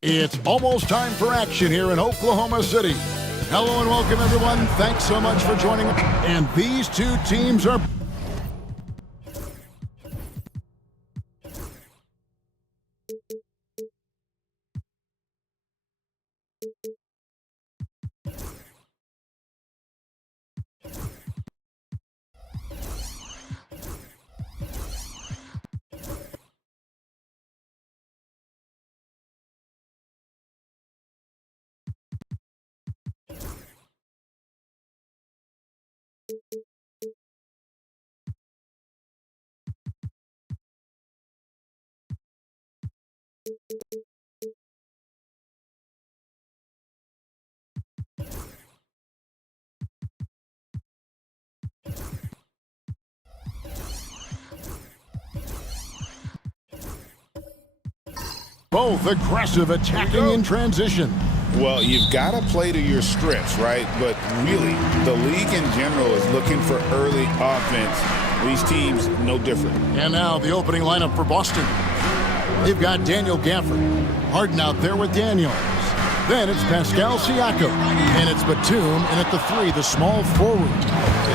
It's almost time for action here in Oklahoma City. Hello and welcome, everyone. Thanks so much for joining us. And these two teams are... both aggressive, attacking in transition. Well, you've got to play to your strengths, right? But really, the league in general is looking for early offense. These teams, no different. And now the opening lineup for Boston. They've got Daniel Gafford. Harden out there with Daniels. Then it's Pascal Siakam. And it's Batum. And at the 3, the small forward.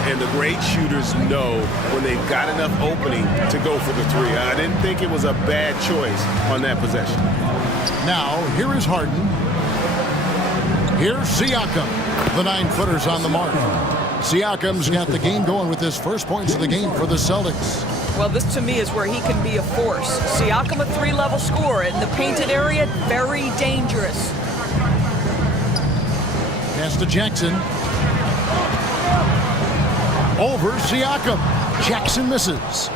And the great shooters know when they've got enough opening to go for the 3. I didn't think it was a bad choice on that possession. Now, here is Harden. Here's Siakam. The 9-footer's on the mark. Siakam's got the game going with his first points of the game for the Celtics. Well, this to me is where he can be a force. Siakam, a 3-level scorer in the painted area, very dangerous. Pass to Jackson. Over Siakam. Jackson misses.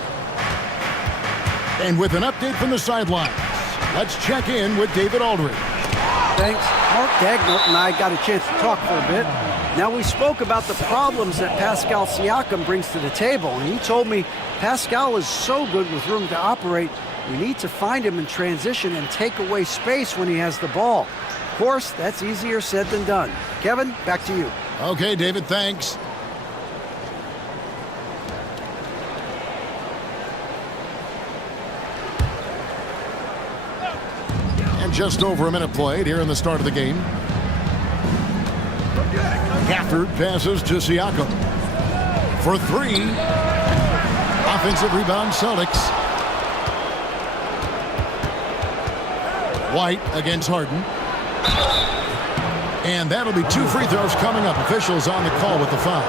And with an update from the sidelines, let's check in with David Aldridge. Thanks. Mark Dagnall and I got a chance to talk for a bit. Now, we spoke about the problems that Pascal Siakam brings to the table, and he told me Pascal is so good with room to operate, we need to find him in transition and take away space when he has the ball. Of course, that's easier said than done. Kevin, back to you. Okay, David, thanks. And just over a minute played here in the start of the game. Gafford passes to Siakam. For three. Offensive rebound, Celtics. White against Harden. And that'll be 2 free throws coming up. Officials on the call with the foul.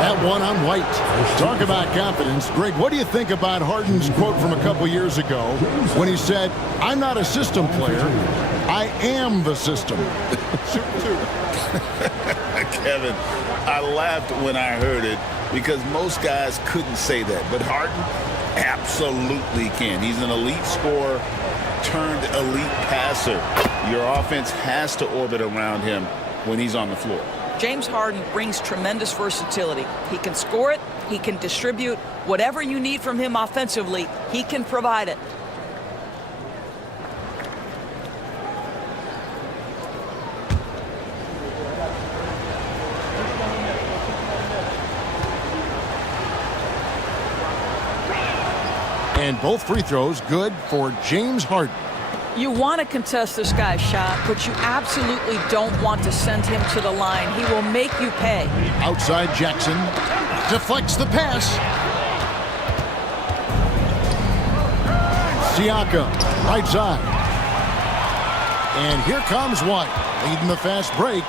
That one on White. Talk about confidence. Greg, what do you think about Harden's quote from a couple years ago when he said, "I'm not a system player, I am the system"? Kevin, I laughed when I heard it because most guys couldn't say that. But Harden absolutely can. He's an elite scorer turned elite passer. Your offense has to orbit around him when he's on the floor. James Harden brings tremendous versatility. He can score it, he can distribute. Whatever you need from him offensively, he can provide it. And both free throws good for James Harden. You want to contest this guy's shot, but you absolutely don't want to send him to the line. He will make you pay. Outside Jackson deflects the pass. Siakam, right side. And here comes White, leading the fast break.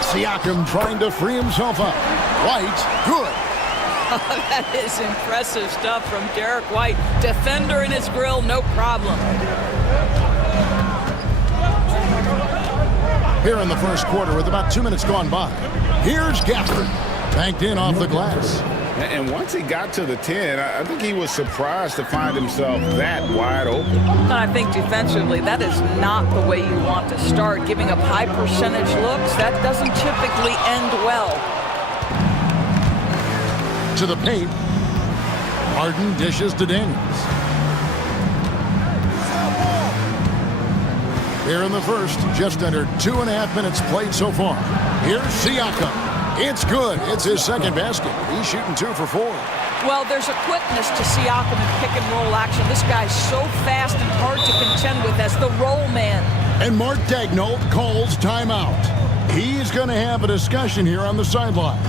Siakam trying to free himself up. White, good. That is impressive stuff from Derek White. Defender in his grill, no problem. Here in the first quarter with about 2 minutes gone by. Here's Gafford. Banked in off the glass. And once he got to the 10, I think he was surprised to find himself that wide open. And I think defensively, that is not the way you want to start. Giving up high percentage looks, that doesn't typically end well. To the paint. Harden dishes to Daniels. Here in the first, just under 2.5 minutes played so far. Here's Siakam. It's good. It's his second basket. He's shooting 2 for 4. Well, there's a quickness to Siakam in pick and roll action. This guy's so fast and hard to contend with as the roll man. And Mark Daigneault calls timeout. He's going to have a discussion here on the sideline.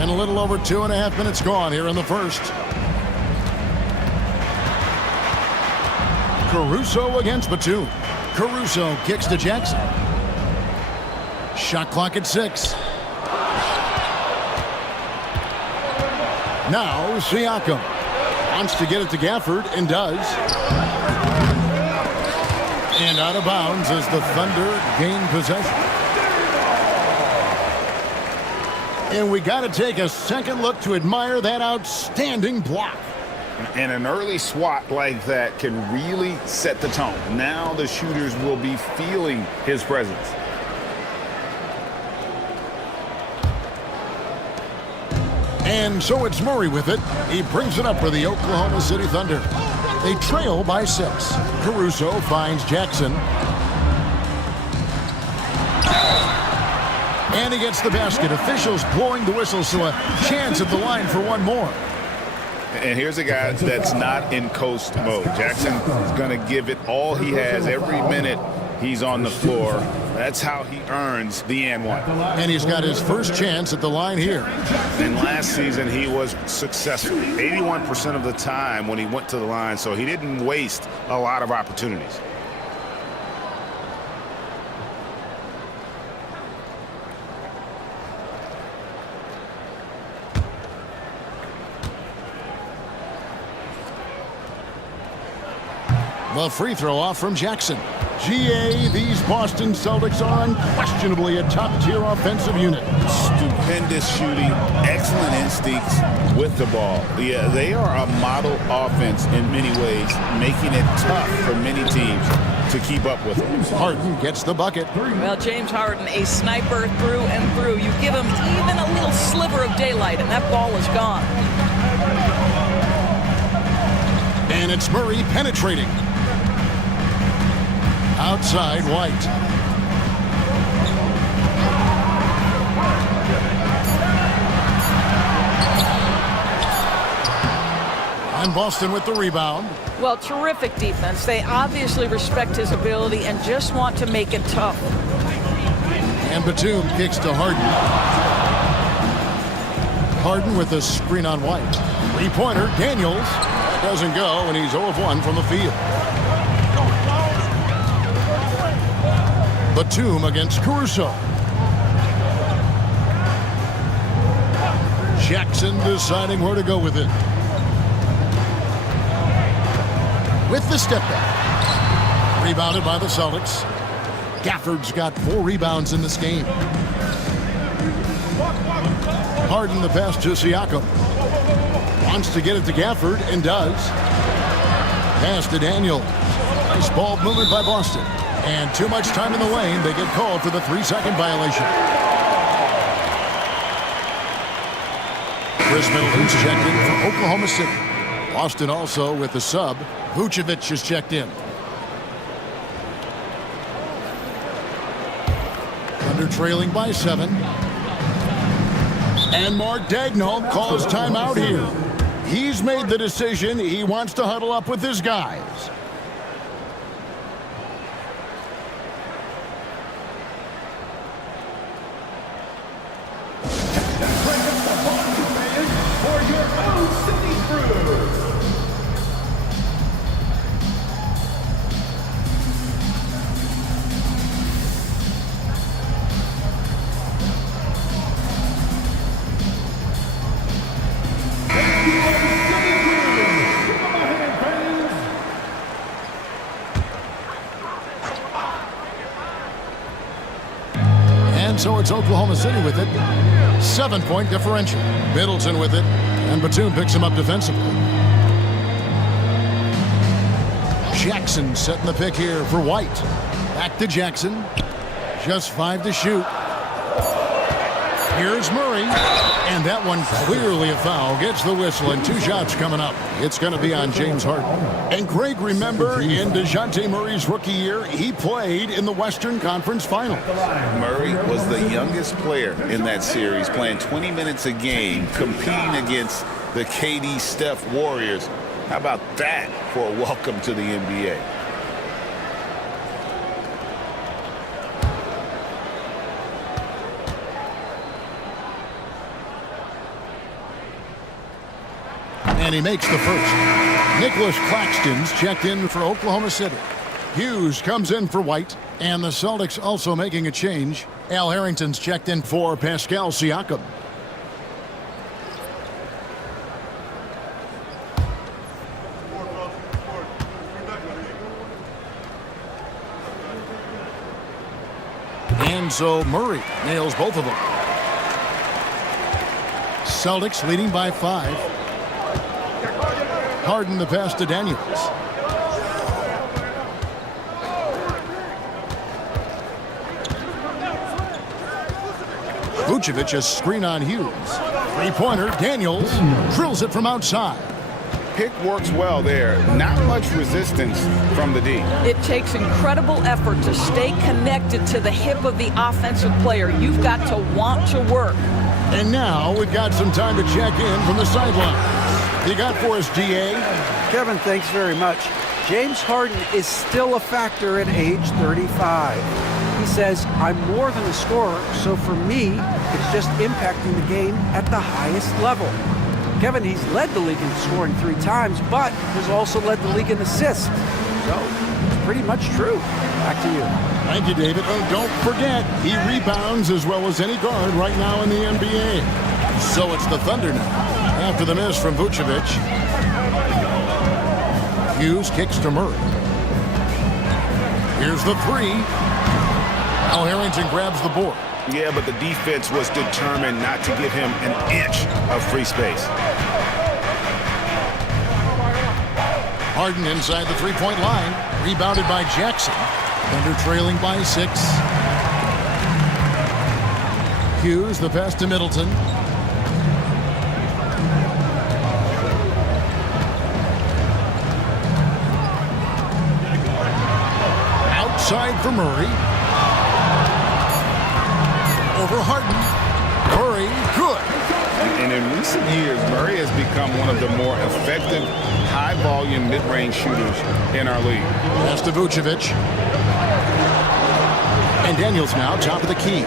And a little over 2.5 minutes gone here in the first. Caruso against Batum. Caruso kicks to Jackson. Shot clock at 6. Now Siakam wants to get it to Gafford and does. And out of bounds as the Thunder gain possession. And we got to take a second look to admire that outstanding block. And an early swat like that can really set the tone. Now the shooters will be feeling his presence. And And so it's Murray with it. He brings it up for the Oklahoma City Thunder. They trail by 6. Caruso finds Jackson. And he gets the basket. Officials blowing the whistle, so a chance at the line for one more. And here's a guy that's not in coast mode. Jackson is going to give it all he has every minute he's on the floor. That's how he earns the and one. And he's got his first chance at the line here. And last season, he was successful 81% of the time when he went to the line, so he didn't waste a lot of opportunities. The free throw off from Jackson. GA, these Boston Celtics are unquestionably a top-tier offensive unit. Stupendous shooting, excellent instincts with the ball. Yeah, they are a model offense in many ways, making it tough for many teams to keep up with them. Harden gets the bucket. Well, James Harden, a sniper through and through. You give him even a little sliver of daylight, and that ball is gone. And it's Murray penetrating. Outside, White. And Boston with the rebound. Well, terrific defense. They obviously respect his ability and just want to make it tough. And Batum kicks to Harden. Harden with a screen on White. Three-pointer, Daniels. That doesn't go, and he's 0 of 1 from the field. Batum against Caruso. Jackson deciding where to go with it. With the step back. Rebounded by the Celtics. Gafford's got 4 rebounds in this game. Harden the pass to Siakam. Wants to get it to Gafford and does. Pass to Daniel. Nice ball movement by Boston. And too much time in the lane. They get called for the 3-second violation. Chris Middleton's checked in for Oklahoma City. Boston also with the sub. Vucevic is checked in. Thunder trailing by 7. And Mark Daigneault calls timeout here. He's made the decision. He wants to huddle up with his guys. So it's Oklahoma City with it. 7-point differential. Middleton with it. And Batum picks him up defensively. Jackson setting the pick here for White. Back to Jackson. Just 5 to shoot. Here's Murray. And that one clearly a foul. Gets the whistle and 2 shots coming up. It's going to be on James Harden. And Greg, remember, in DeJounte Murray's rookie year, he played in the Western Conference Finals. Murray was the youngest player in that series, playing 20 minutes a game, competing against the KD Steph Warriors. How about that for a welcome to the NBA? And he makes the first. Nicholas Claxton's checked in for Oklahoma City. Hughes comes in for White. And the Celtics also making a change. Al Harrington's checked in for Pascal Siakam. And so Murray nails both of them. Celtics leading by 5. Harden the pass to Daniels. Vucevic a screen on Hughes. Three-pointer, Daniels drills it from outside. Pick works well there. Not much resistance from the D. It takes incredible effort to stay connected to the hip of the offensive player. You've got to want to work. And now we've got some time to check in from the sideline. You got for us, DA? Kevin, thanks very much. James Harden is still a factor at age 35. He says, I'm more than a scorer, so for me, it's just impacting the game at the highest level. Kevin, he's led the league in scoring 3 times, but has also led the league in assists. So, it's pretty much true. Back to you. Thank you, David. Oh, don't forget, he rebounds as well as any guard right now in the NBA. So it's the Thunder now, after the miss from Vucevic. Hughes kicks to Murray. Here's the three. Al Harrington grabs the board. Yeah, but the defense was determined not to give him an inch of free space. Harden inside the three-point line. Rebounded by Jackson. Thunder trailing by 6. Hughes, the pass to Middleton. Outside for Murray. Over Harden. Murray, good. And in recent years, Murray has become one of the more effective, high-volume, mid-range shooters in our league. Pass to Vucevic. And Daniels now top of the key.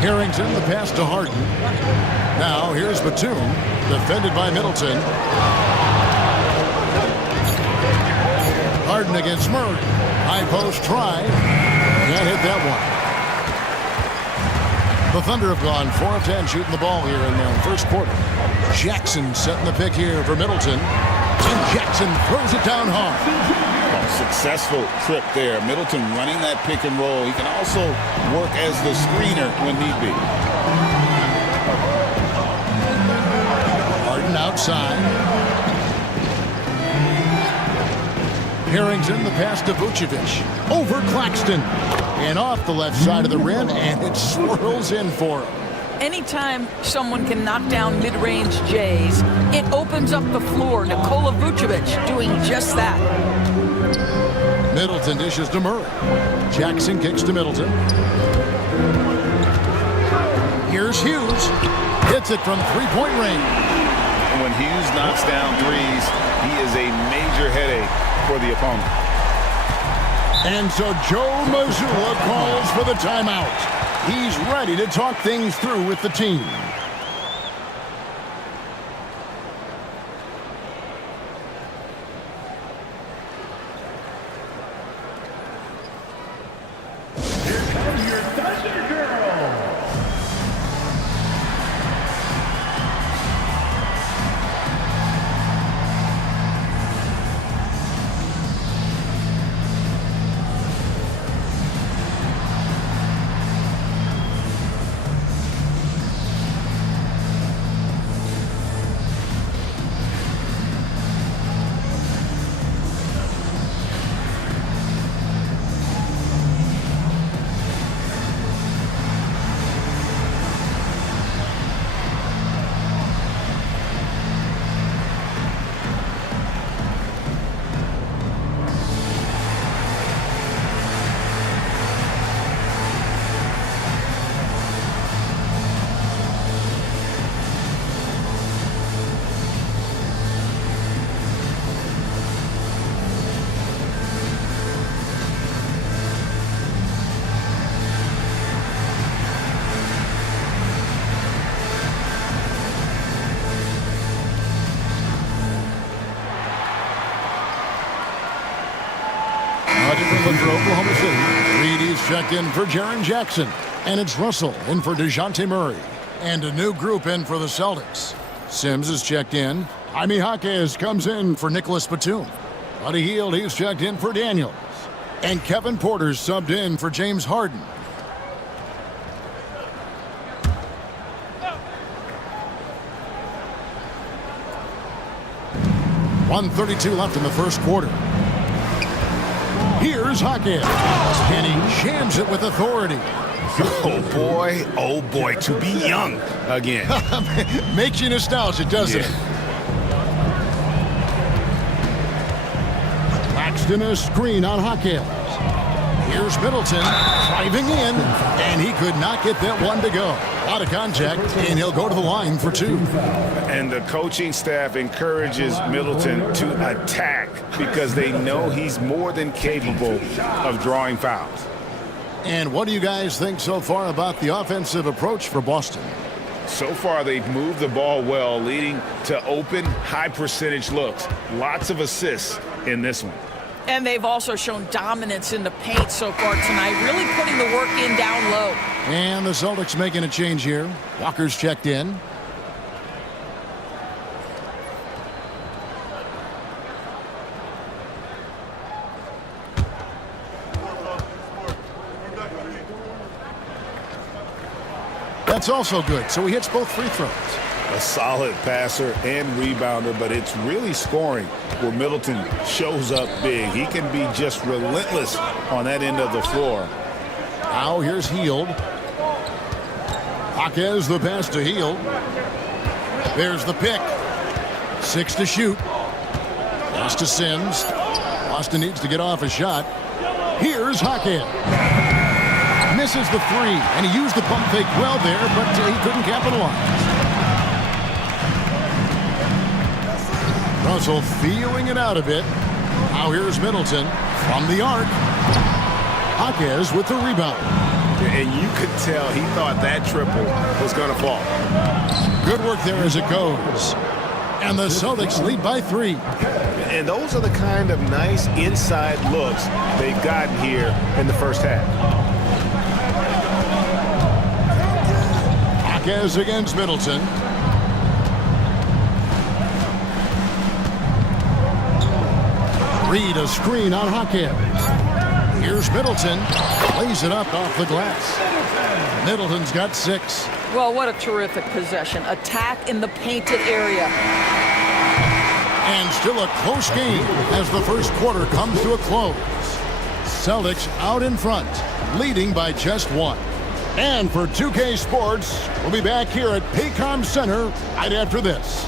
Harrington, the pass to Harden. Now here's Batum, defended by Middleton. Harden against Murray. High post try. Can't hit that one. The Thunder have gone 4 of 10 shooting the ball here in the first quarter. Jackson setting the pick here for Middleton. And Jackson throws it down hard. Successful trip there. Middleton running that pick and roll. He can also work as the screener when need be. Harden outside. Harrington, the pass to Vucevic. Over Claxton. And off the left side of the rim, and it swirls in for him. Anytime someone can knock down mid-range Jays, it opens up the floor. Nikola Vucevic doing just that. Middleton dishes to Murray. Jackson kicks to Middleton. Here's Hughes. Hits it from three-point range. When Hughes knocks down threes, he is a major headache for the opponent. And so Joe Mazzulla calls for the timeout. He's ready to talk things through with the team. Here comes your Thunder Girl. For Oklahoma City, Reedy's checked in for Jaren Jackson. And it's Russell in for DeJounte Murray. And a new group in for the Celtics. Sims is checked in. Jaime Jaquez comes in for Nicholas Batum. Buddy Hield, he's checked in for Daniels. And Kevin Porter's subbed in for James Harden. .132 left in the first quarter. Here's Jaquez. And he jams it with authority. Oh boy, to be young again. Makes you nostalgic, doesn't it? Claxton a screen on Hawkins. Here's Middleton driving in, and he could not get that one to go. Out of contact, and he'll go to the line for 2. And the coaching staff encourages Middleton to attack because they know he's more than capable of drawing fouls. And what do you guys think so far about the offensive approach for Boston? So far, they've moved the ball well, leading to open, high-percentage looks. Lots of assists in this one. And they've also shown dominance in the paint so far tonight, really putting the work in down low. And the Celtics making a change here. Walker's checked in. That's also good, so he hits both free throws. A solid passer and rebounder, but it's really scoring where Middleton shows up big. He can be just relentless on that end of the floor. Now here's Hield. Hawkins the pass to Hield. There's the pick. 6 to shoot. Pass to Sims. Boston needs to get off a shot. Here's Hawkins. Misses the 3, and he used the pump fake well there, but he couldn't capitalize. Russell feeling it out a bit. Now here's Middleton from the arc. Hawkins with the rebound. And you could tell he thought that triple was going to fall. Good work there as it goes. And the Celtics lead by 3. And those are the kind of nice inside looks they've gotten here in the first half. Hawkins against Middleton. Reed a screen on Hawkins. Here's Middleton. Lays it up off the glass. Middleton's got 6. Well, what a terrific possession. Attack in the painted area. And still a close game as the first quarter comes to a close. Celtics out in front, leading by just 1. And for 2K Sports, we'll be back here at Paycom Center right after this.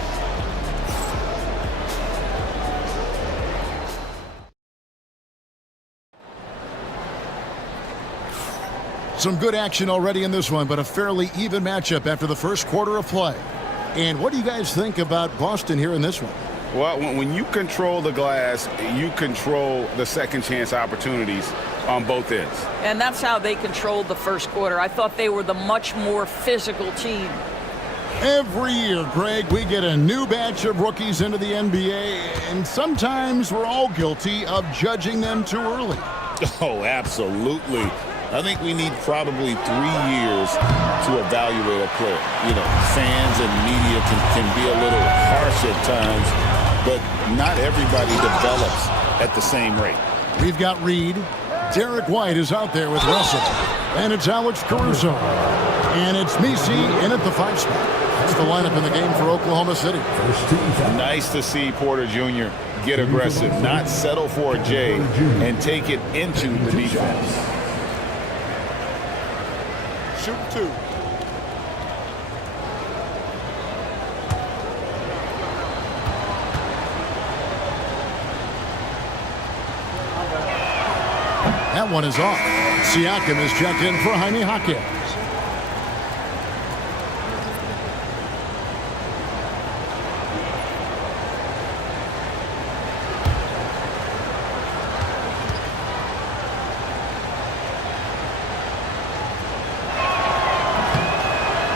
Some good action already in this one, but a fairly even matchup after the first quarter of play. And what do you guys think about Boston here in this one? Well, when you control the glass, you control the second chance opportunities on both ends. And that's how they controlled the first quarter. I thought they were the much more physical team. Every year, Greg, we get a new batch of rookies into the NBA, and sometimes we're all guilty of judging them too early. Oh, absolutely. I think we need probably 3 years to evaluate a player. You know, fans and media can be a little harsh at times, but not everybody develops at the same rate. We've got Reed. Derek White is out there with Russell. And it's Alex Caruso. And it's Messi in at the 5 spot. That's the lineup in the game for Oklahoma City. Nice to see Porter Jr. get aggressive, not settle for a J, and take it into the defense. Shoot 2. That one is off. Siakam is checked in for Jaime Hawkins.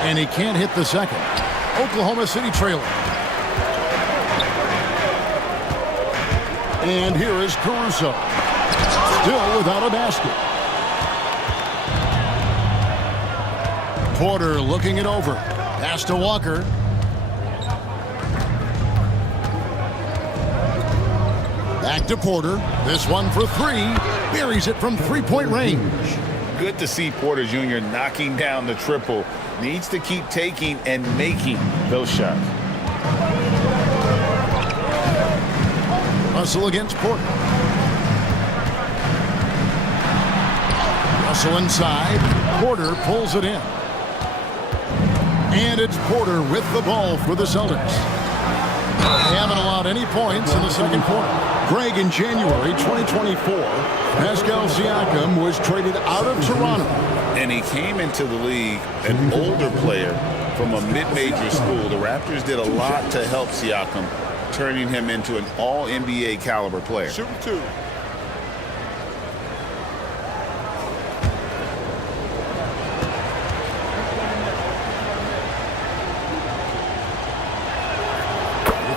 And he can't hit the second. Oklahoma City trailing. And here is Caruso. Still without a basket. Porter looking it over. Pass to Walker. Back to Porter. This one for 3. Buries it from 3-point range. Good to see Porter Jr. knocking down the triple. Needs to keep taking and making those shots. Russell against Porter. Russell inside. Porter pulls it in. And it's Porter with the ball for the Celtics. They haven't allowed any points in the second quarter. Greg, in January 2024, Pascal Siakam was traded out of Toronto. And he came into the league an older player from a mid-major school. The Raptors did a lot to help Siakam, turning him into an all-NBA caliber player. Shooting two.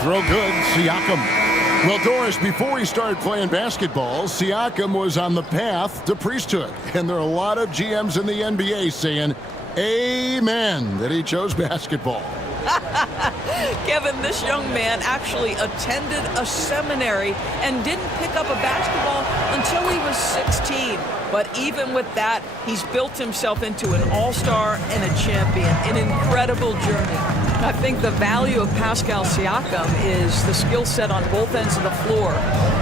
Throw good, Siakam. Well, Doris, before he started playing basketball, Siakam was on the path to priesthood. And there are a lot of GMs in the NBA saying, amen, that he chose basketball. Kevin, this young man actually attended a seminary and didn't pick up a basketball until he was 16. But even with that, he's built himself into an all-star and a champion. An incredible journey. I think the value of Pascal Siakam is the skill set on both ends of the floor.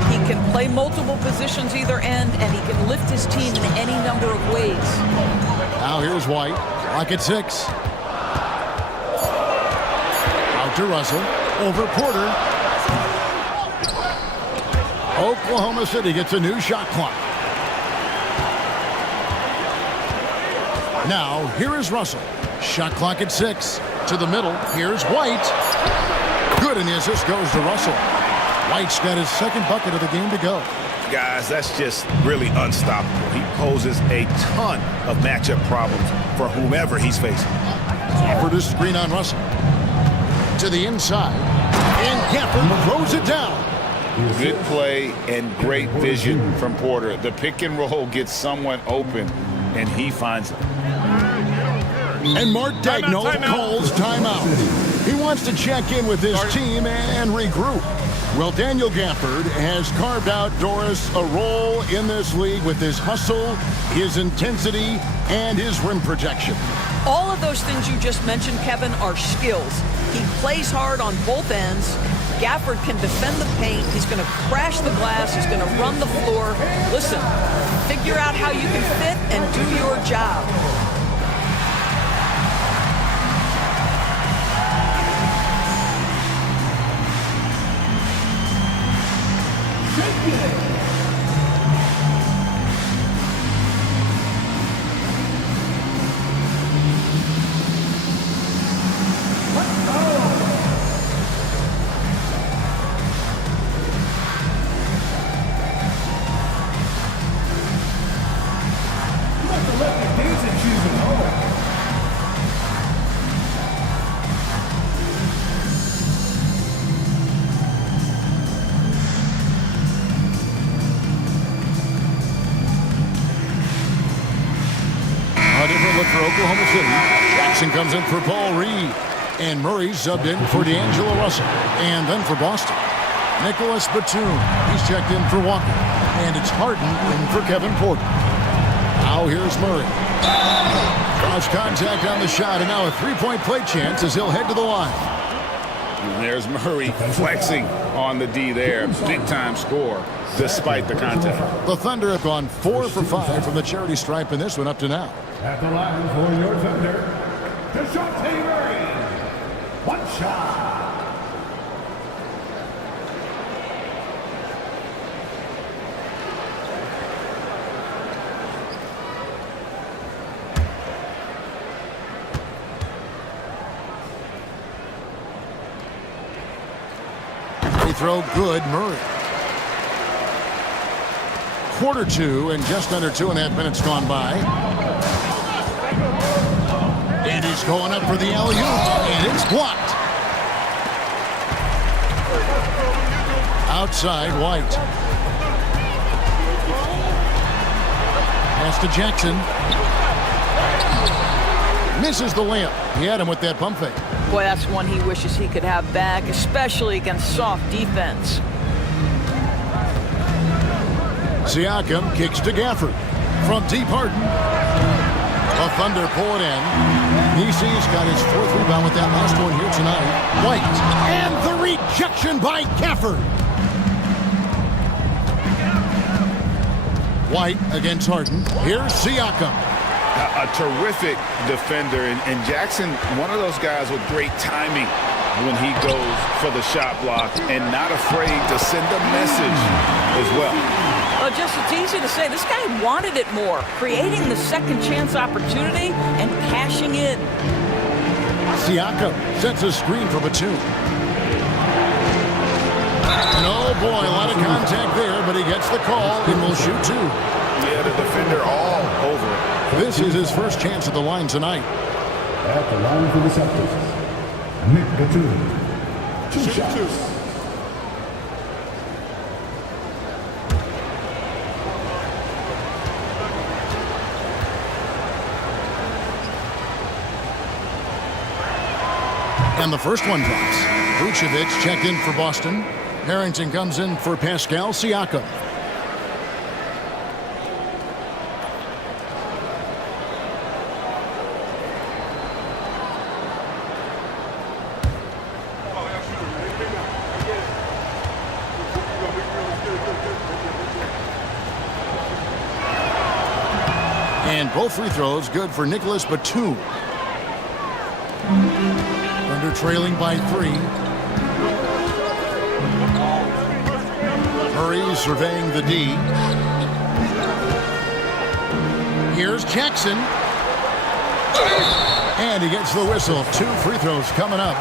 He can play multiple positions either end, and he can lift his team in any number of ways. Now here's White. Clock at 6. Out to Russell. Over Porter. Oklahoma City gets a new shot clock. Now, here is Russell. Shot clock at 6. To the middle. Here's White. Good, and the assist goes to Russell. White's got his second bucket of the game to go. Guys, that's just really unstoppable. He poses a ton of matchup problems for whomever he's facing. Gafford is screen on Russell. To the inside. And Gafford throws it down. Good play and great vision from Porter. The pick and roll gets someone open, and he finds it. And Mark Daigneault calls timeout. He wants to check in with his team and regroup. Well, Daniel Gafford has carved out, Doris, a role in this league with his hustle, his intensity, and his rim protection. All of those things you just mentioned, Kevin, are skills. He plays hard on both ends. Gafford can defend the paint. He's going to crash the glass. He's going to run the floor. Listen, figure out how you can fit and do your job. For Oklahoma City, Jackson comes in for Paul Reed, and Murray subbed in for D'Angelo Russell, and then for Boston, Nicholas Batum. He's checked in for Walker, and it's Harden in for Kevin Porter. Now here's Murray. Cross contact on the shot, and now a three-point play chance as he'll head to the line. And there's Murray flexing on the D there. Big-time score despite the contact. The Thunder have gone 4 for 5 from the charity stripe in this one up to now. At the line for your Thunder, DeJounte Murray. One shot. Free throw good, Murray. Quarter 2 and just under 2.5 minutes gone by. And he's going up for the alley-oop, and it's blocked. Outside, White. Pass to Jackson. Misses the layup. He had him with that pump fake. Boy, that's one he wishes he could have back, especially against soft defense. Siakam kicks to Gafford. From deep, Harden. The Thunder pull it in. Nisi's got his 4th rebound with that last one here tonight. White. And the rejection by Gafford. White against Harden. Here's Siakam. A terrific defender, and Jackson, one of those guys with great timing when he goes for the shot block and not afraid to send a message as well. Just it's easy to say, this guy wanted it more, creating the second chance opportunity and cashing in. Siakam sets a screen for Batum. And oh boy, a lot of contact there, but he gets the call and will shoot two. Yeah, the defender all over it. This is his first chance at the line tonight. At the line for the Celtics, Nick Batum. Two shots. And the first one drops. Vucevic checked in for Boston. Harrington comes in for Pascal Siakam. And both free throws good for Nicholas Batum. Under trailing by 3. Murray surveying the D. Here's Jackson. And he gets the whistle. 2 free throws coming up.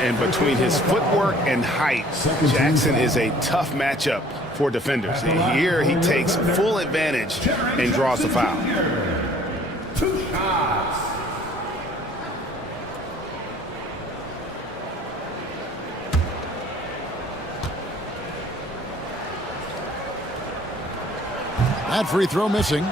And between his footwork and height, Jackson is a tough matchup for defenders. Here he takes full advantage and draws the foul. Two shots. That free throw missing.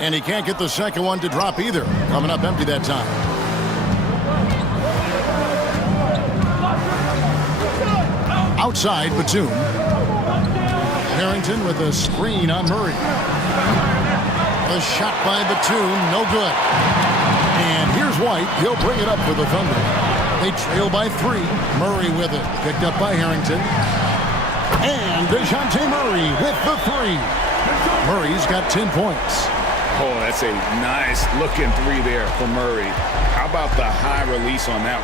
And he can't get the second one to drop either. Coming up empty that time. Outside, Batum. Harrington with a screen on Murray. A shot by Batum, no good. And here's White. He'll bring it up for the Thunder. They trail by 3. Murray with it. Picked up by Harrington. And DeJounte Murray with the 3. Murray's got 10 points. Oh, that's a nice looking 3 there for Murray. How about the high release on that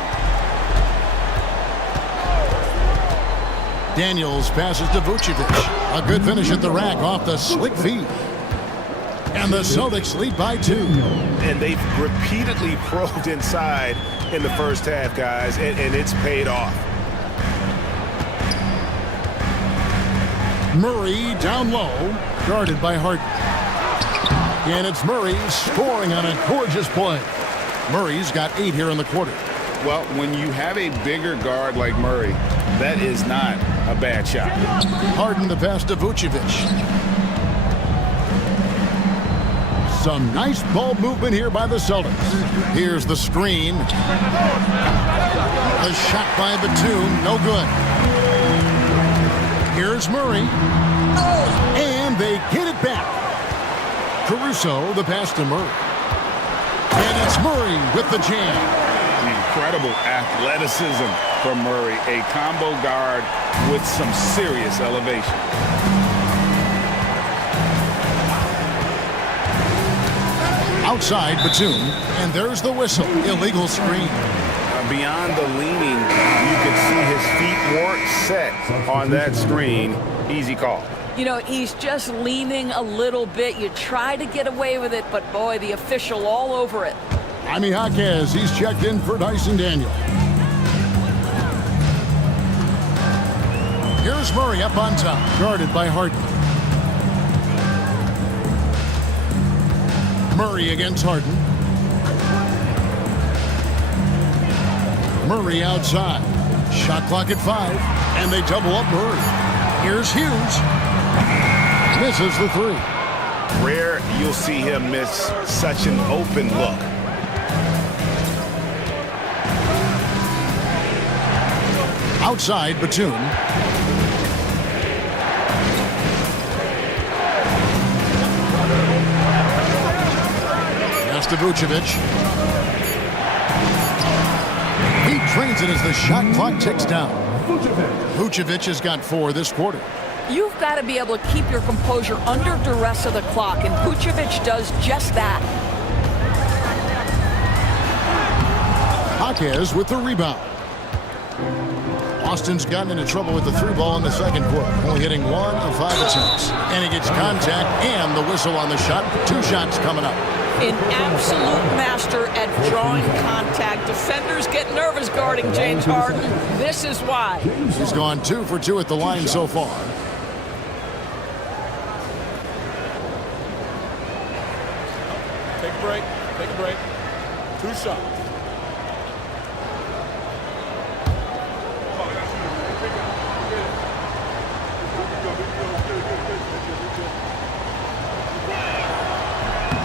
one? Daniels passes to Vucevic. A good finish at the rack off the slick feed. And the Celtics lead by 2. And they've repeatedly probed inside in the first half, guys, and it's paid off. Murray down low, guarded by Harden. And it's Murray scoring on a gorgeous play. Murray's got 8 here in the quarter. Well, when you have a bigger guard like Murray, that is not a bad shot. Harden the pass to Vucevic. Some nice ball movement here by the Celtics. Here's the screen. A shot by Batum, no good. Here's Murray. And they get it back. Caruso, the pass to Murray. And it's Murray with the jam. Incredible athleticism from Murray. A combo guard with some serious elevation. Outside, Batum, and there's the whistle. Illegal screen. Beyond the leaning, you could see his feet weren't set on that screen. Easy call. You know, he's just leaning a little bit. You try to get away with it, but boy, the official all over it. Jaime Jaquez, he's checked in for Dyson Daniel. Here's Murray up on top, guarded by Harden. Murray against Harden. Murray outside. Shot clock at 5, and they double up Murray. Here's Hughes. Misses the 3. Rare you'll see him miss such an open look. Outside, Batum. to Vucevic. He drains it as the shot clock ticks down. Vucevic has got 4 this quarter. You've got to be able to keep your composure under duress of the clock, and Vucevic does just that. Jaquez with the rebound. Boston's gotten into trouble with the 3-ball in the second quarter, only hitting 1 of 5 attempts. And he gets contact and the whistle on the shot. 2 shots coming up. An absolute master at drawing contact. Defenders get nervous guarding James Harden. This is why. He's gone 2 for 2 at the line so far. Take a break. Take a break. 2 shots.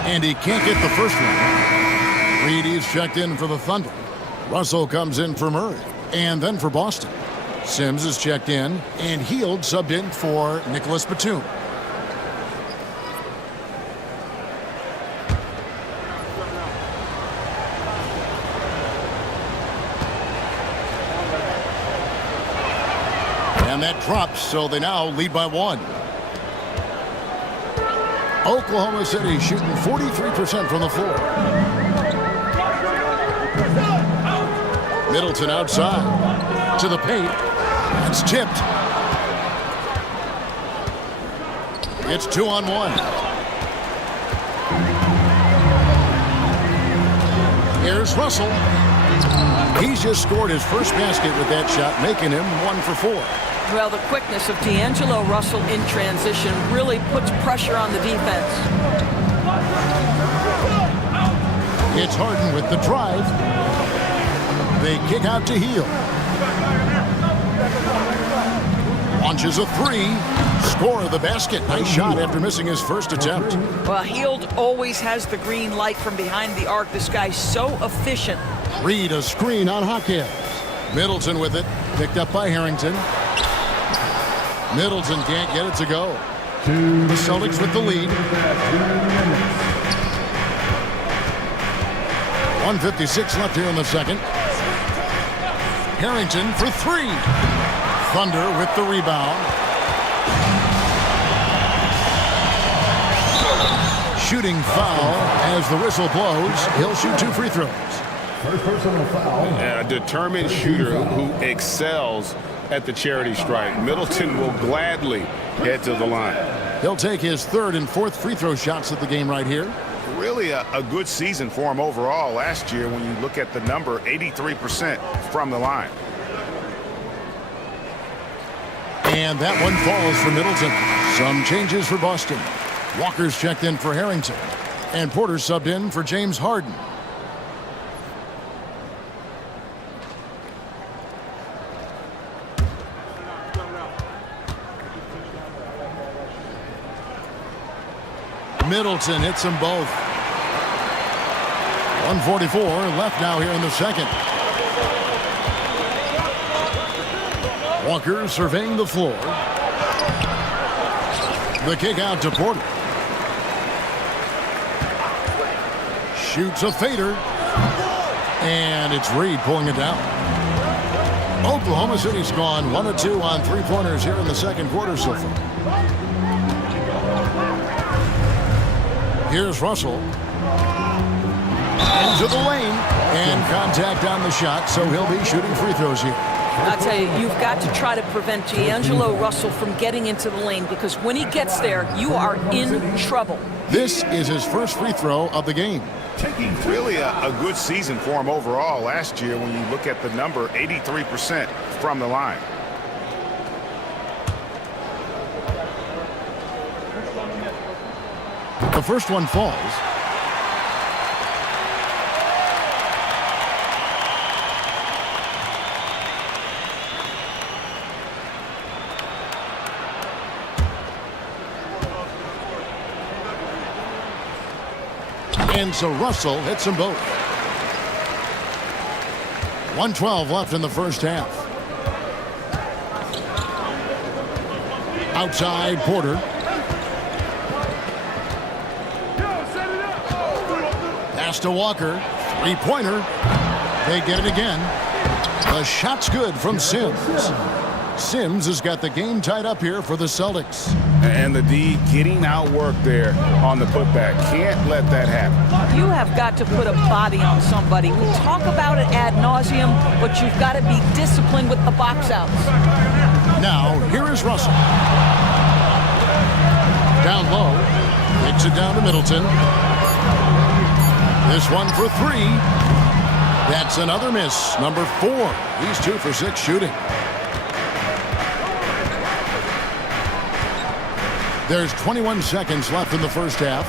And he can't get the first one. Reed is checked in for the Thunder. Russell comes in for Murray, and then for Boston. Sims is checked in, and Hield subbed in for Nicholas Batum. And that drops, so they now lead by 1. Oklahoma City shooting 43% from the floor. Middleton outside to the paint. It's tipped. It's 2-on-1. Here's Russell. He's just scored his first basket with that shot, making him 1 for 4. Well, the quickness of D'Angelo Russell in transition really puts pressure on the defense. It's Harden with the drive. They kick out to Hield. Launches a 3. Score of the basket. Nice shot after missing his first attempt. Well, Hield always has the green light from behind the arc. This guy's so efficient. Reed a screen on Jaquez. Middleton with it. Picked up by Harrington. Middleton can't get it to go. The Celtics with the lead. 1:56 left here in the second. Harrington for 3. Thunder with the rebound. Shooting foul as the whistle blows. He'll shoot 2 free throws. First personal foul. A determined shooter who excels at the charity stripe. Middleton will gladly head to the line. He'll take his 3rd and 4th free throw shots of the game right here. Really a good season for him overall last year when you look at the number, 83% from the line. And that one falls for Middleton. Some changes for Boston. Walker's checked in for Harrington. And Porter subbed in for James Harden. Middleton hits them both. 1:44 left now here in the second. Walker surveying the floor. The kick out to Porter. Shoots a fader. And it's Reed pulling it down. Oklahoma City's gone 1 of 2 on 3-pointers here in the second quarter so far. Here's Russell. Into the lane. And contact on the shot, so he'll be shooting free throws here. I'll tell you, you've got to try to prevent D'Angelo Russell from getting into the lane, because when he gets there, you are in trouble. This is his first free throw of the game. Really a good season for him overall last year when you look at the number, 83% from the line. The first one falls. And so Russell hits them both. 1:12 left in the first half. Outside Porter. Pass to Walker. Three-pointer. They get it again. The shot's good from Sims. Sims has got the game tied up here for the Celtics. And the D getting outworked there on the putback. Can't let that happen. You have got to put a body on somebody. We talk about it ad nauseum, but you've got to be disciplined with the box outs. Now, here is Russell. Down low. Takes it down to Middleton. This one for three. That's another miss. Number 4. He's 2 for 6 shooting. There's 21 seconds left in the first half.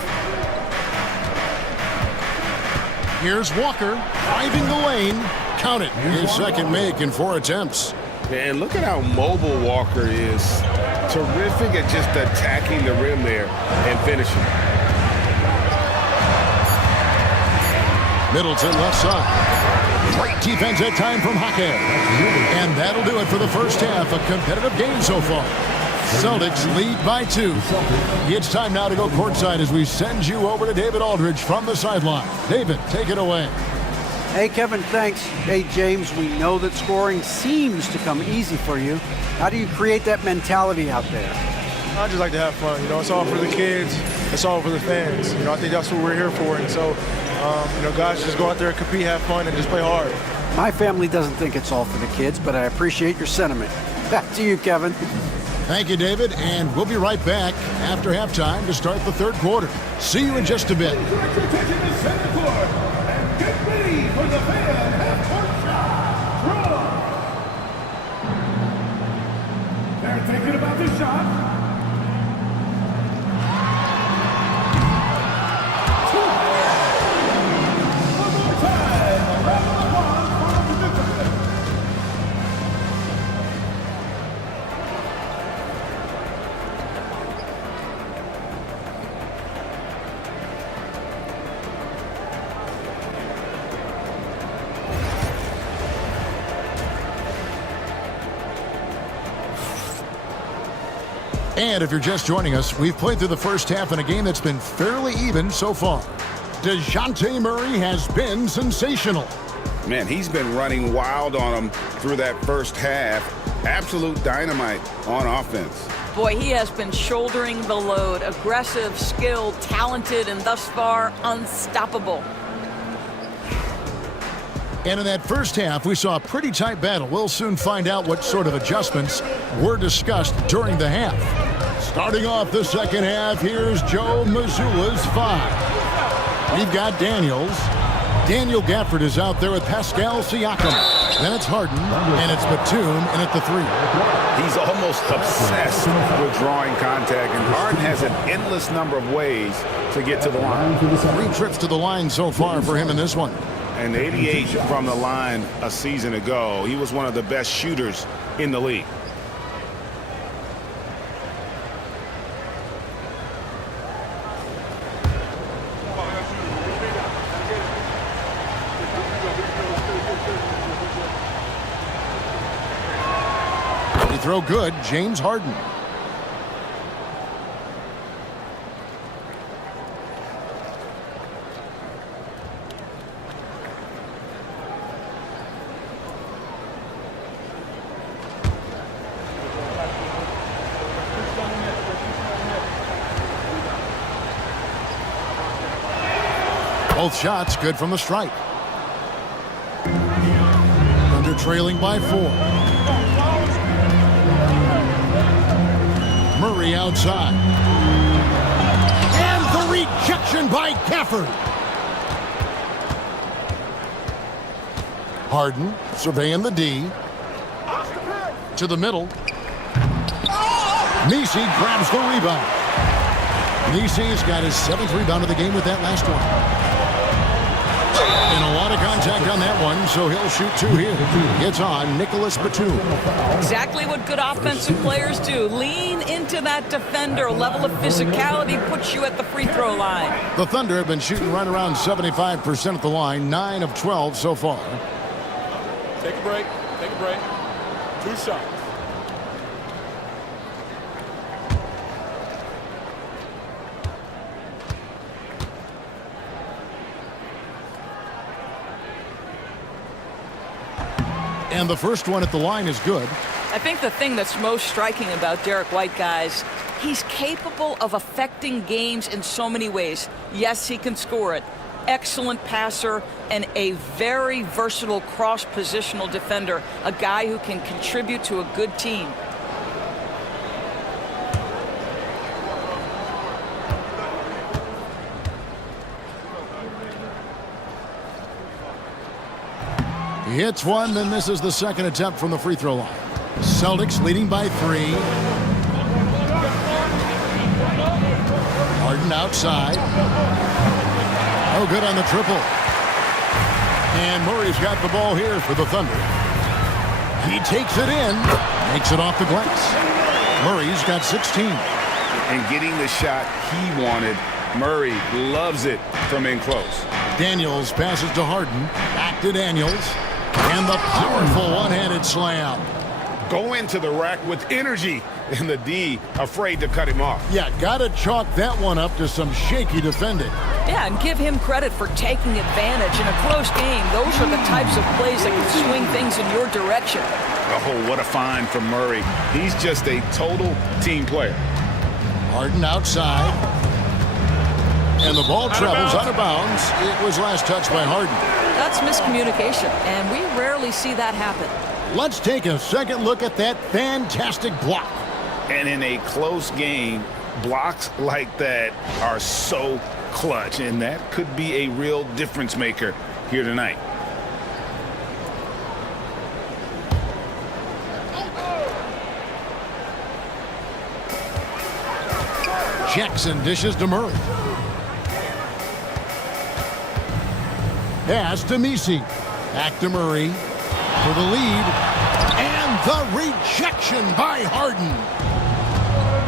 Here's Walker driving the lane. Count it. His second make in 4 attempts. And look at how mobile Walker is. Terrific at just attacking the rim there and finishing. Middleton left side. Great defense at time from Hackett. And that'll do it for the first half. A competitive game so far. Celtics lead by 2. It's time now to go courtside as we send you over to David Aldridge from the sideline. David, take it away. Hey, Kevin, thanks. Hey, James, we know that scoring seems to come easy for you. How do you create that mentality out there? I just like to have fun. You know, it's all for the kids. It's all for the fans. You know, I think that's what we're here for. And so, you know, guys, just go out there and compete, have fun, and just play hard. My family doesn't think it's all for the kids, but I appreciate your sentiment. Back to you, Kevin. Thank you, David, and we'll be right back after halftime to start the third quarter. See you in just a bit. Direct your attention to center court and get ready for the fan half-court shot. Draw. They're thinking about the shot. One more time. Round of applause for the defense. And if you're just joining us, we've played through the first half in a game that's been fairly even so far. DeJounte Murray has been sensational. Man, he's been running wild on them through that first half. Absolute dynamite on offense. Boy, he has been shouldering the load. Aggressive, skilled, talented, and thus far, unstoppable. And in that first half, we saw a pretty tight battle. We'll soon find out what sort of adjustments were discussed during the half. Starting off the second half, here's Joe Mazzulla's 5. We've got Daniels. Daniel Gafford is out there with Pascal Siakam. Then it's Harden, and it's Batum, and at the 3. He's almost obsessed with drawing contact, and Harden has an endless number of ways to get to the line. 3 trips to the line so far for him in this one. And 88 from the line a season ago. He was one of the best shooters in the league. He throw good, James Harden. Both shots good from the stripe. Thunder trailing by 4. Murray outside. And the rejection by Gafford. Harden surveying the D. To the middle. Nisi grabs the rebound. Nisi's got his 7th rebound of the game with that last one. And a lot of contact on that one, so he'll shoot 2 here. It's on Nicholas Batum. Exactly what good offensive players do. Lean into that defender. A level of physicality puts you at the free throw line. The Thunder have been shooting right around 75% at the line, 9 of 12 so far. Take a break. Take a break. 2 shots. And the first one at the line is good. I think the thing that's most striking about Derek White, guys, he's capable of affecting games in so many ways. Yes, he can score it. Excellent passer and a very versatile cross-positional defender, a guy who can contribute to a good team. He hits one, then misses the second attempt from the free throw line. Celtics leading by 3. Harden outside. No good on the triple. And Murray's got the ball here for the Thunder. He takes it in, makes it off the glass. Murray's got 16. And getting the shot he wanted, Murray loves it from in close. Daniels passes to Harden. Back to Daniels. And the powerful one-handed slam. Go into the rack with energy, and the D afraid to cut him off. Yeah, gotta chalk that one up to some shaky defending. Yeah, and give him credit for taking advantage in a close game. Those are the types of plays that can swing things in your direction. Oh, what a find from Murray. He's just a total team player. Harden outside. And the ball travels out of bounds. It was last touched by Harden. That's miscommunication, and we rarely see that happen. Let's take a second look at that fantastic block. And in a close game, blocks like that are so clutch, and that could be a real difference maker here tonight. Jackson dishes to Murray. Pass to Messi. Back to Murray for the lead. And the rejection by Harden.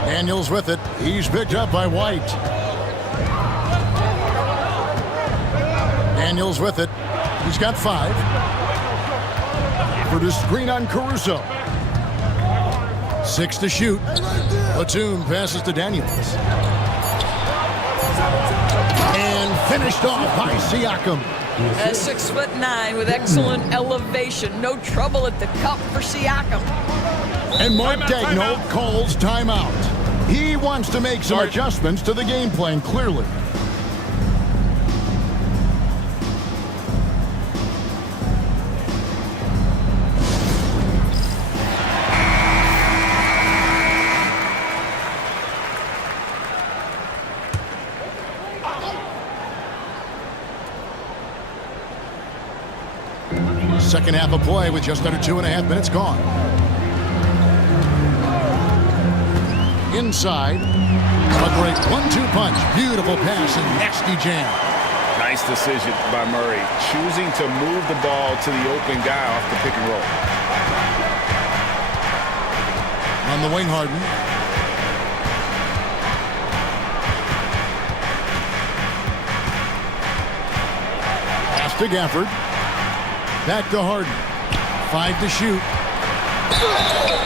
Daniels with it. He's picked up by White. Daniels with it. He's got 5. For the screen on Caruso. 6 to shoot. Batum passes to Daniels. And finished off by Siakam. 6'9" with excellent elevation. No trouble at the cup for Siakam. And Mark Daigneault calls timeout. He wants to make some adjustments to the game plan, clearly. Second half of play with just under 2.5 minutes gone. Inside. A great 1-2 punch. Beautiful pass and nasty jam. Nice decision by Murray, choosing to move the ball to the open guy off the pick and roll. On the wing, Harden. Pass to Gafford. Back to Harden. 5 to shoot.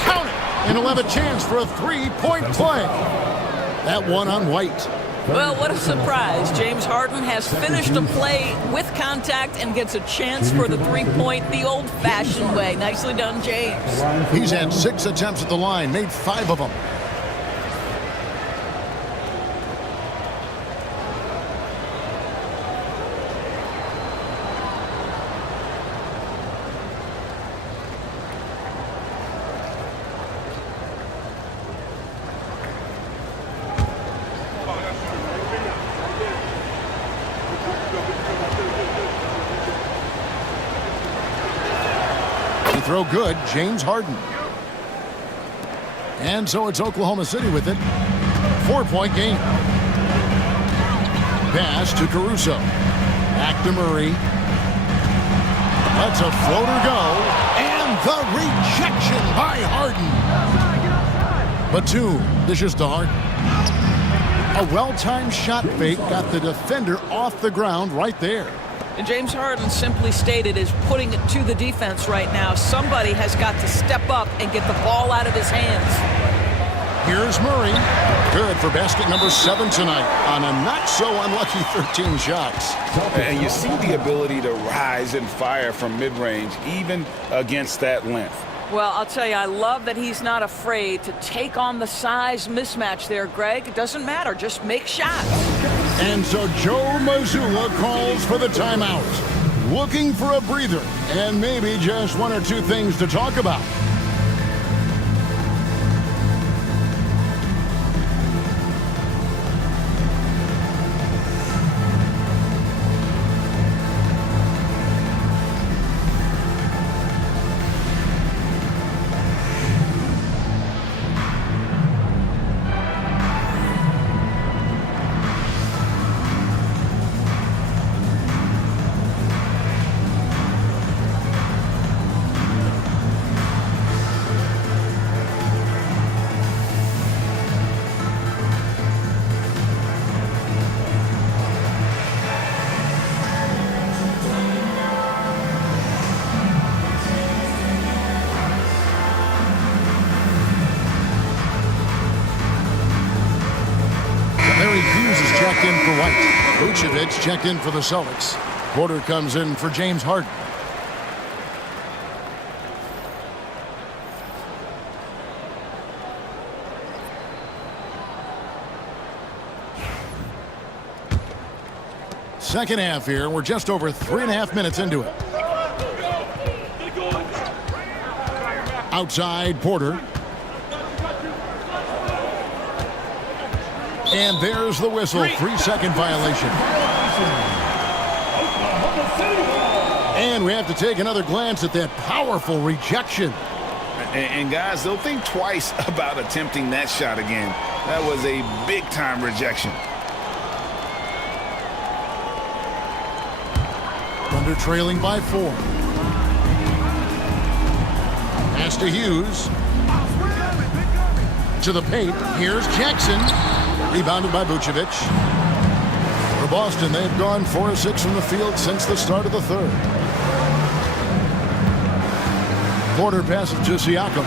Count it! And he'll have a chance for a 3-point play. That one on White. Well, what a surprise. James Harden has finished a play with contact and gets a chance for the 3-point the old-fashioned way. Nicely done, James. He's had 6 attempts at the line, made 5 of them. Throw good, James Harden. And so it's Oklahoma City with it. 4-point game. Pass to Caruso. Back to Murray. Lets a floater go. And the rejection by Harden. Batum dishes to Harden. A well-timed shot fake got the defender off the ground right there. And James Harden, simply stated, is putting it to the defense right now. Somebody has got to step up and get the ball out of his hands. Here's Murray. Good for basket number 7 tonight on a not-so-unlucky 13 shots. And you see the ability to rise and fire from mid-range, even against that length. Well, I'll tell you, I love that he's not afraid to take on the size mismatch there, Greg. It doesn't matter. Just make shots. And so Joe Mazzulla calls for the timeout. Looking for a breather and maybe just 1 or 2 things to talk about. Checked in for White. Vucevic checked in for the Celtics. Porter comes in for James Harden. Second half here. We're just over 3.5 minutes into it. Outside, Porter. And there's the whistle. 3-second violation. And we have to take another glance at that powerful rejection. And guys, they'll think twice about attempting that shot again. That was a big-time rejection. Thunder trailing by 4. Pass to Hughes. To the paint. Here's Jackson. Rebounded by Vucevic. For Boston, they've gone 4 of 6 from the field since the start of the third. Porter passes to Siakam.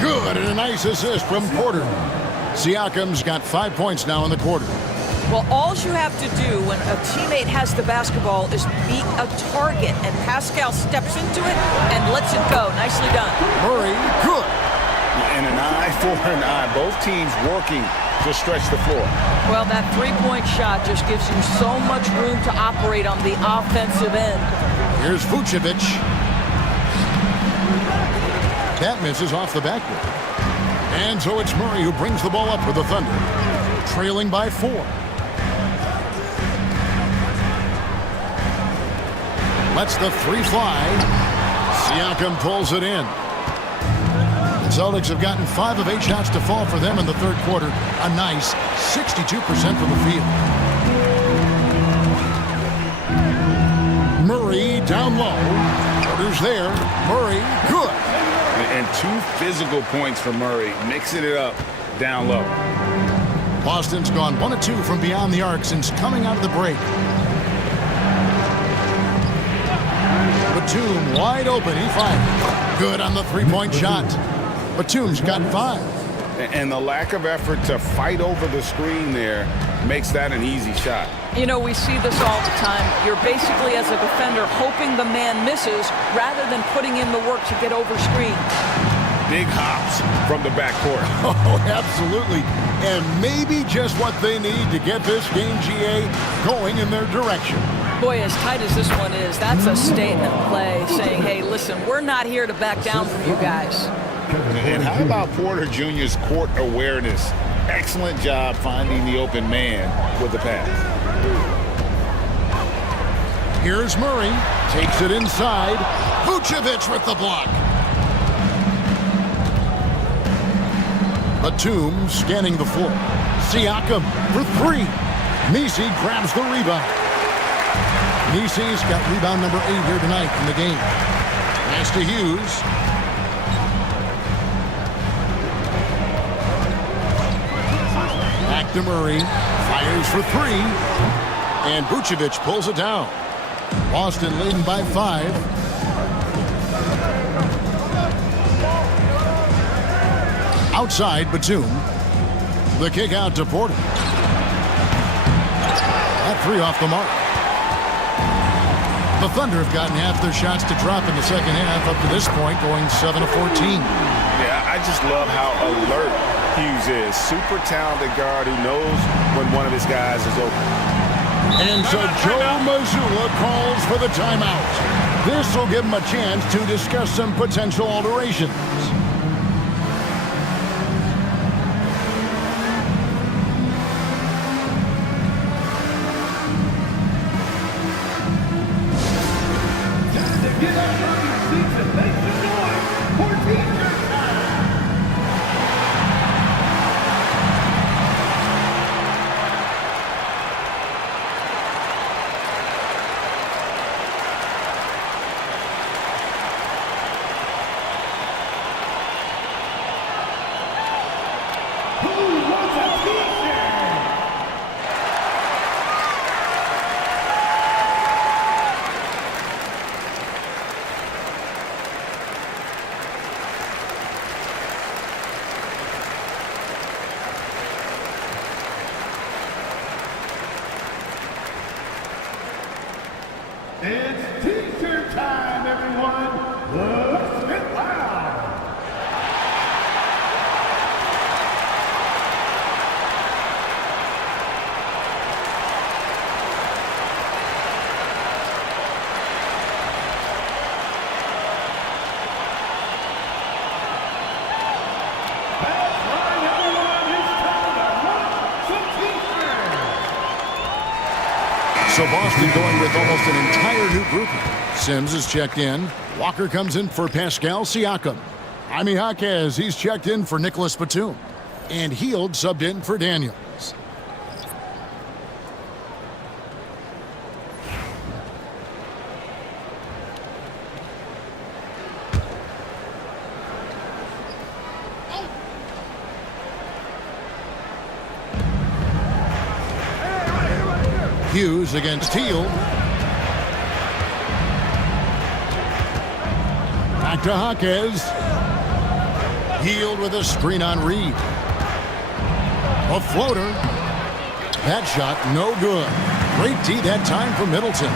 Good, and a nice assist from Porter. Siakam's got 5 points now in the quarter. Well, all you have to do when a teammate has the basketball is beat a target, and Pascal steps into it and lets it go. Nicely done. Murray, good. And an eye for an eye. Both teams working to stretch the floor. Well, that three-point shot just gives you so much room to operate on the offensive end. Here's Vucevic. That misses off the backboard. And so it's Murray who brings the ball up for the Thunder. Trailing by 4. Lets the 3 fly. Siakam pulls it in. The Celtics have gotten 5 of 8 shots to fall for them in the third quarter. A nice 62% from the field. Murray down low. Porter's there. Murray, good. And 2 physical points for Murray, mixing it up down low. Boston's gone 1 of 2 from beyond the arc since coming out of the break. Batum wide open. He fired. Good on the 3-point shot. Batum's got 5. And the lack of effort to fight over the screen there makes that an easy shot. You know, we see this all the time. You're basically, as a defender, hoping the man misses rather than putting in the work to get over screens. Big hops from the backcourt. Oh, absolutely. And maybe just what they need to get this game, GA, going in their direction. Boy, as tight as this one is, that's a statement play saying, hey, listen, we're not here to back down from you guys. And how about Porter Jr.'s court awareness? Excellent job finding the open man with the pass. Here's Murray. Takes it inside. Vucevic with the block. Batum scanning the floor. Siakam for 3. Nisi grabs the rebound. Nisi's got rebound number 8 here tonight in the game. Pass to Hughes. Back to Murray. Fires for 3. And Vucevic pulls it down. Boston leading by 5. Outside Batum. The kick out to Porter. That three off the mark. The Thunder have gotten half their shots to drop in the second half up to this point, going 7 of 14. Yeah, I just love how alert Hughes is. Super talented guard who knows when one of his guys is open. And so Joe Mazzulla calls for the timeout. This will give him a chance to discuss some potential alterations. Get up from your seats and make some noise for T-shirt time. Who wants a T-shirt? It's T-shirt time, everyone. Let's get loud. That's right, everyone. It's time to rock some T-shirts. So Boston going with almost an entire new grouping. Sims is checked in. Walker comes in for Pascal Siakam. Jaime Jaquez, he's checked in for Nicholas Batum. And Hield subbed in for Daniels. Hughes against Hield. Back to Jaquez. Hield with a screen on Reed. A floater. That shot no good. Great D that time for Middleton.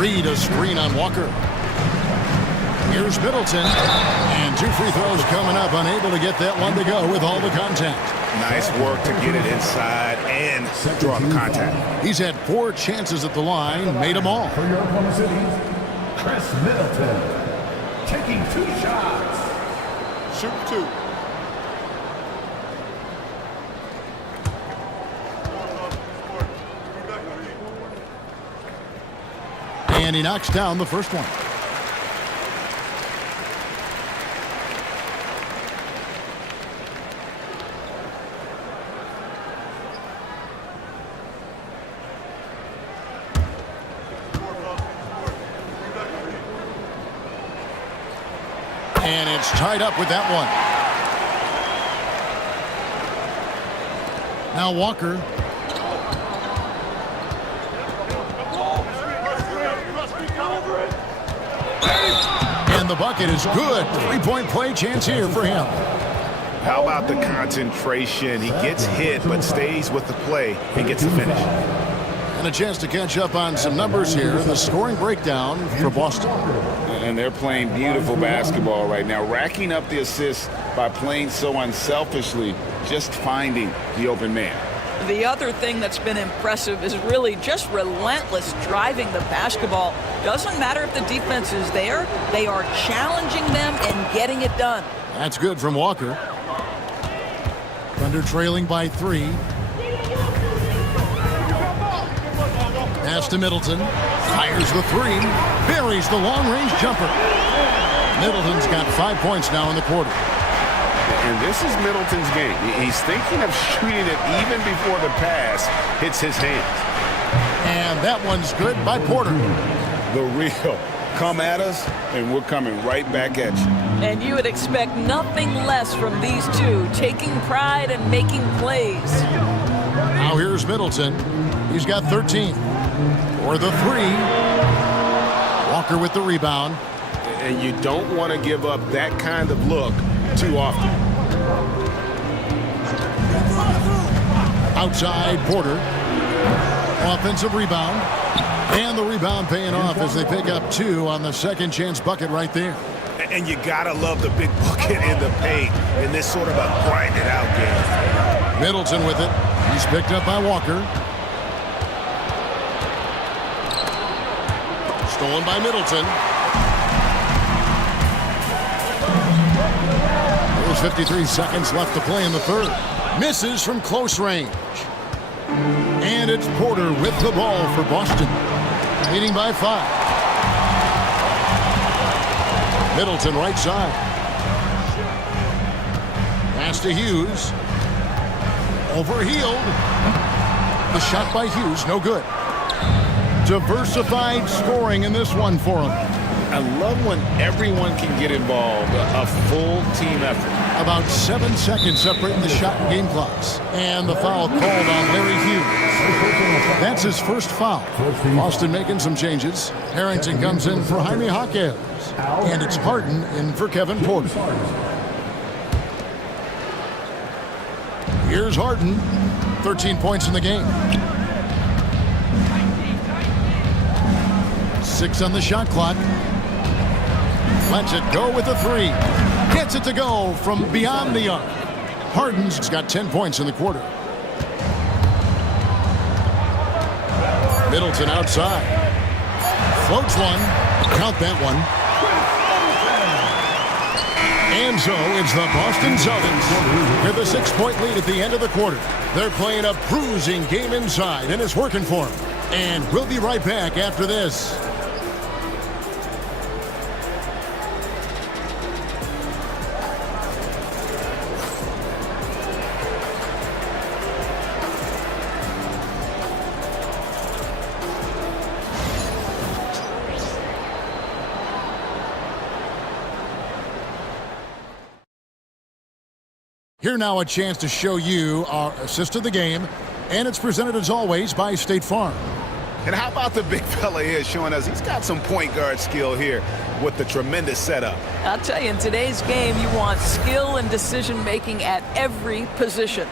Reed a screen on Walker. Here's Middleton. And two free throws coming up. Unable to get that one to go with all the contact. Nice work to get it inside and draw the contact. He's had 4 chances at the line, made them all. For your Oklahoma City, Chris Middleton taking 2 shots. Shoot 2. And he knocks down the first one. And it's tied up with that one. Now Walker. And the bucket is good. 3-point play chance here for him. How about the concentration? He gets hit but stays with the play and gets the finish. And a chance to catch up on some numbers here. The scoring breakdown for Boston. And they're playing beautiful basketball right now, racking up the assists by playing so unselfishly, just finding the open man. The other thing that's been impressive is really just relentless driving the basketball. Doesn't matter if the defense is there, they are challenging them and getting it done. That's good from Walker. Thunder trailing by 3. Pass to Middleton. Fires the 3. Buries the long-range jumper. Middleton's got 5 points now in the quarter. And this is Middleton's game. He's thinking of shooting it even before the pass hits his hands. And that one's good by Porter. The real. Come at us, and we're coming right back at you. And you would expect nothing less from these two, taking pride and making plays. Now here's Middleton. He's got 13. For the 3. Walker with the rebound. And you don't want to give up that kind of look too often. Outside, Porter. Offensive rebound. And the rebound paying off as they pick up 2 on the second chance bucket right there. And you got to love the big bucket in the paint in this sort of a grind-it-out game. Middleton with it. He's picked up by Walker. Stolen by Middleton. There's 53 seconds left to play in the third. Misses from close range. And it's Porter with the ball for Boston. Leading by 5. Middleton right side. Pass to Hughes. Overhealed. The shot by Hughes, no good. Diversified scoring in this one for him. I love when everyone can get involved, a full team effort. About 7 seconds separating the shot and game clocks. And the foul called on Larry Hughes. That's his first foul. Boston making some changes. Harrington comes in for Jaime Jaquez. And it's Harden in for Kevin Porter. Here's Harden. 13 points in the game. 6 on the shot clock. Lets it go with a 3. Gets it to go from beyond the arc. Harden's got 10 points in the quarter. Middleton outside. Floats one. Count that one. And so it's the Boston Celtics with a 6-point lead at the end of the quarter. They're playing a bruising game inside, and it's working for them. And we'll be right back after this. Here now a chance to show you our assist of the game, and it's presented as always by State Farm. And how about the big fella here showing us he's got some point guard skill here with the tremendous setup. I'll tell you, in today's game, you want skill and decision making at every position.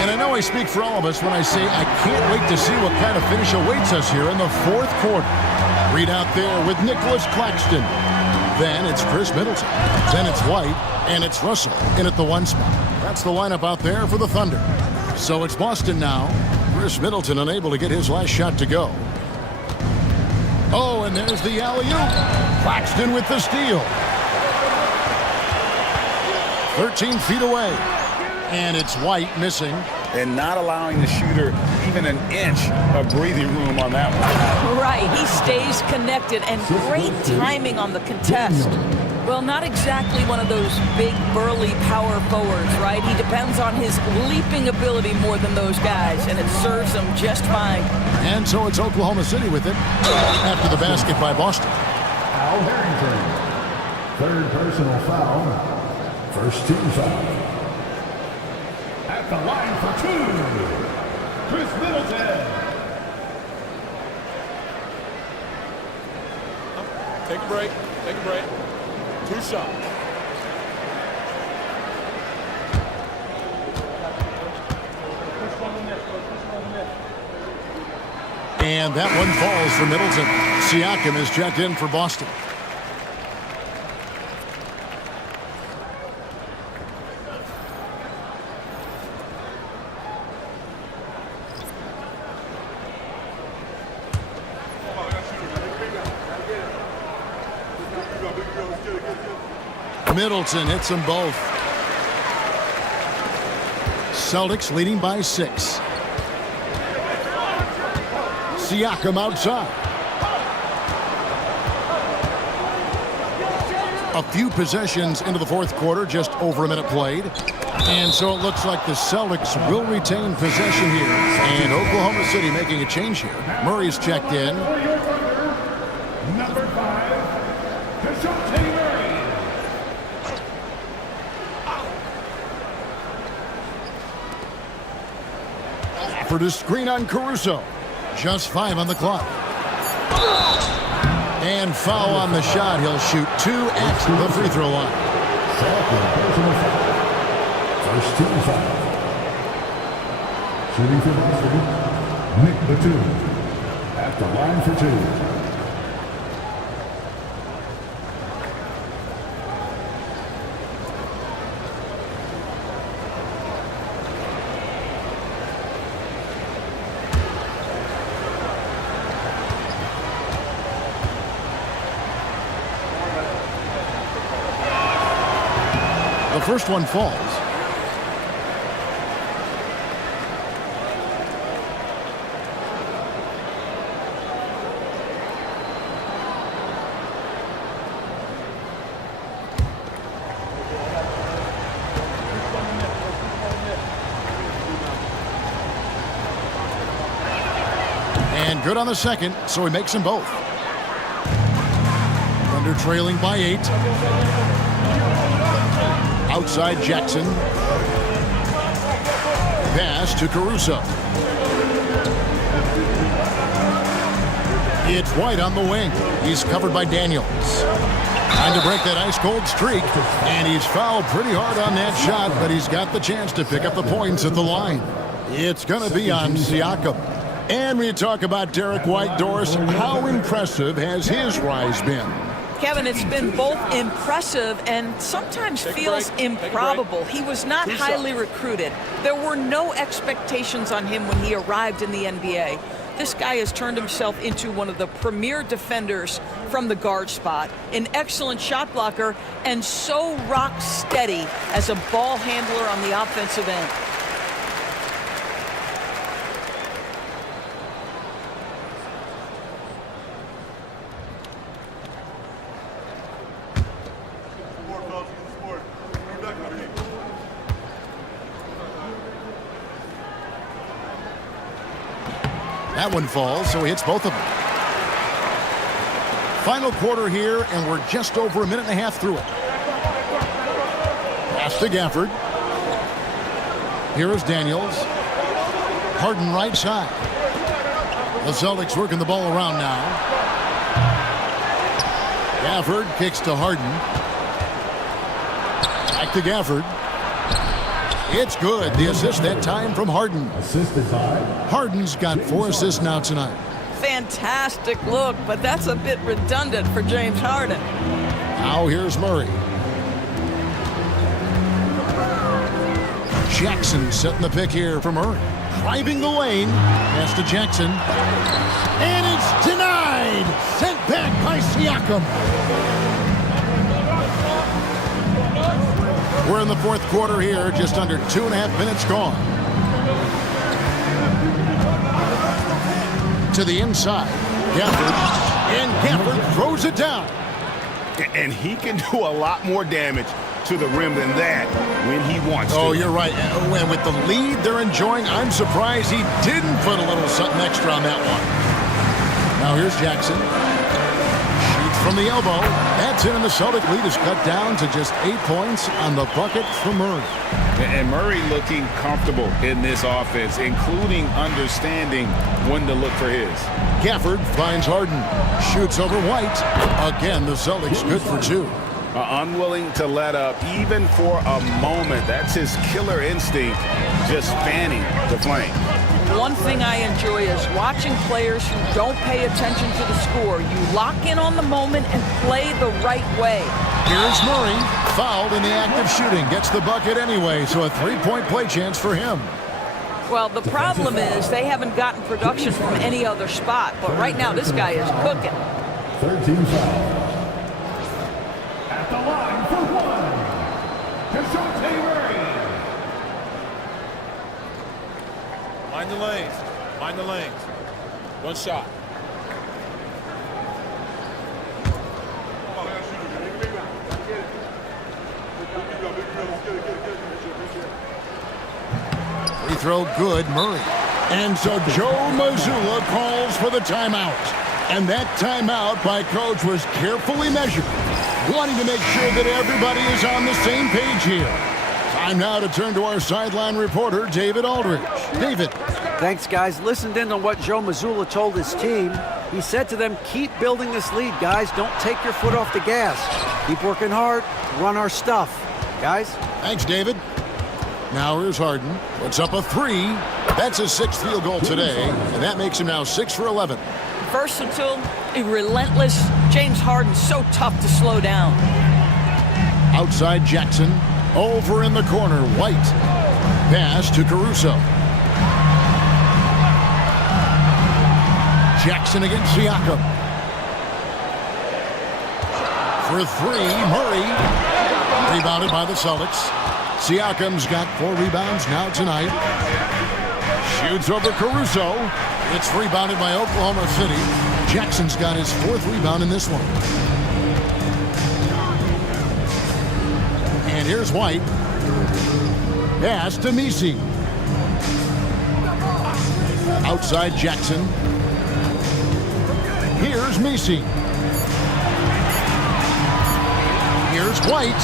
And I know I speak for all of us when I say I can't wait to see what kind of finish awaits us here in the fourth quarter. Read out there with Nicholas Claxton. Then it's Chris Middleton. Then it's White. And it's Russell in at the 1 spot. That's the lineup out there for the Thunder. So it's Boston now. Chris Middleton unable to get his last shot to go. Oh, and there's the alley-oop. Claxton with the steal. 13 feet away. And it's White missing. And not allowing the shooter even an inch of breathing room on that one. Right, he stays connected, and great timing on the contest. Well, not exactly one of those big, burly power forwards, right? He depends on his leaping ability more than those guys, and it serves him just fine. And so it's Oklahoma City with it after the basket by Boston. Al Harrington. Third personal foul. First team foul. At the line for 2, Chris Middleton. Take a break. Take a break. 2 shots. And that one falls for Middleton. Siakam is checked in for Boston. Middleton hits them both. Celtics leading by 6. Siakam outside. A few possessions into the fourth quarter, just over a minute played. And so it looks like the Celtics will retain possession here. And Oklahoma City making a change here. Murray's checked in. Number 5, DeJounte Murray. Offered a screen on Caruso. Just 5 on the clock. And foul on the shot. He'll shoot 2 at the free throw line. First team foul. Shooting for Boston, Nick Batum. At the line for 2. The first one falls. And good on the second, so he makes them both. Thunder trailing by 8. Outside Jackson. Pass to Caruso. It's White on the wing. He's covered by Daniels. Trying to break that ice-cold streak. And he's fouled pretty hard on that shot, but he's got the chance to pick up the points at the line. It's going to be on Siakam. And when you talk about Derek White, Doris, how impressive has his rise been? Kevin, it's been both impressive and sometimes feels improbable. He was not highly recruited. There were no expectations on him when he arrived in the NBA. This guy has turned himself into one of the premier defenders from the guard spot, an excellent shot blocker, and so rock steady as a ball handler on the offensive end. That one falls, so he hits both of them. Final quarter here, and we're just over a minute and a half through it. Pass to Gafford. Here is Daniels. Harden right side. The Celtics working the ball around now. Gafford kicks to Harden. Back to Gafford. It's good. The assist that time from Harden. Assisted by Harden's got 4 assists now tonight. Fantastic look, but that's a bit redundant for James Harden. Now here's Murray. Jackson setting the pick here for Murray. Driving the lane. Pass to Jackson. And it's denied. Sent back by Siakam. We're in the fourth quarter here, just under 2.5 minutes gone. To the inside, Gafford, and Gafford throws it down. And he can do a lot more damage to the rim than that when he wants to. Oh, you're right. And with the lead they're enjoying, I'm surprised he didn't put a little something extra on that one. Now here's Jackson. From the elbow, that's in, and the Celtic lead is cut down to just 8 points on the bucket from Murray. And Murray looking comfortable in this offense, including understanding when to look for his. Gafford finds Harden, shoots over White. Again, the Celtics good for 2. Unwilling to let up even for a moment. That's his killer instinct, just fanning the flame. One thing I enjoy is watching players who don't pay attention to the score. You lock in on the moment and play the right way. Here's Murray, fouled in the act of shooting. Gets the bucket anyway, so a 3-point play chance for him. Well, the problem is they haven't gotten production from any other spot. But right now, this guy is cooking. 13 foul. At the line for 1. Dejounte Murray. Mind the lanes. Mind the lanes. One shot. Free throw good, Murray. And so Joe Mazzulla calls for the timeout. And that timeout by coach was carefully measured, wanting to make sure that everybody is on the same page here. Time now to turn to our sideline reporter, David Aldridge. David. Thanks, guys. Listened in on what Joe Mazzulla told his team. He said to them, keep building this lead, guys. Don't take your foot off the gas. Keep working hard. Run our stuff. Guys? Thanks, David. Now here's Harden. Puts up a 3. That's his 6th field goal today, and that makes him now 6 for 11. Versatile, relentless. James Harden so tough to slow down. Outside Jackson. Over in the corner, White. Pass to Caruso. Jackson against Siakam. For 3, Murray. Rebounded by the Celtics. Siakam's got 4 rebounds now tonight. Shoots over Caruso. It's rebounded by Oklahoma City. Jackson's got his 4th rebound in this one. And here's White. Pass to Messi. Outside Jackson. Here's Messi. Here's White.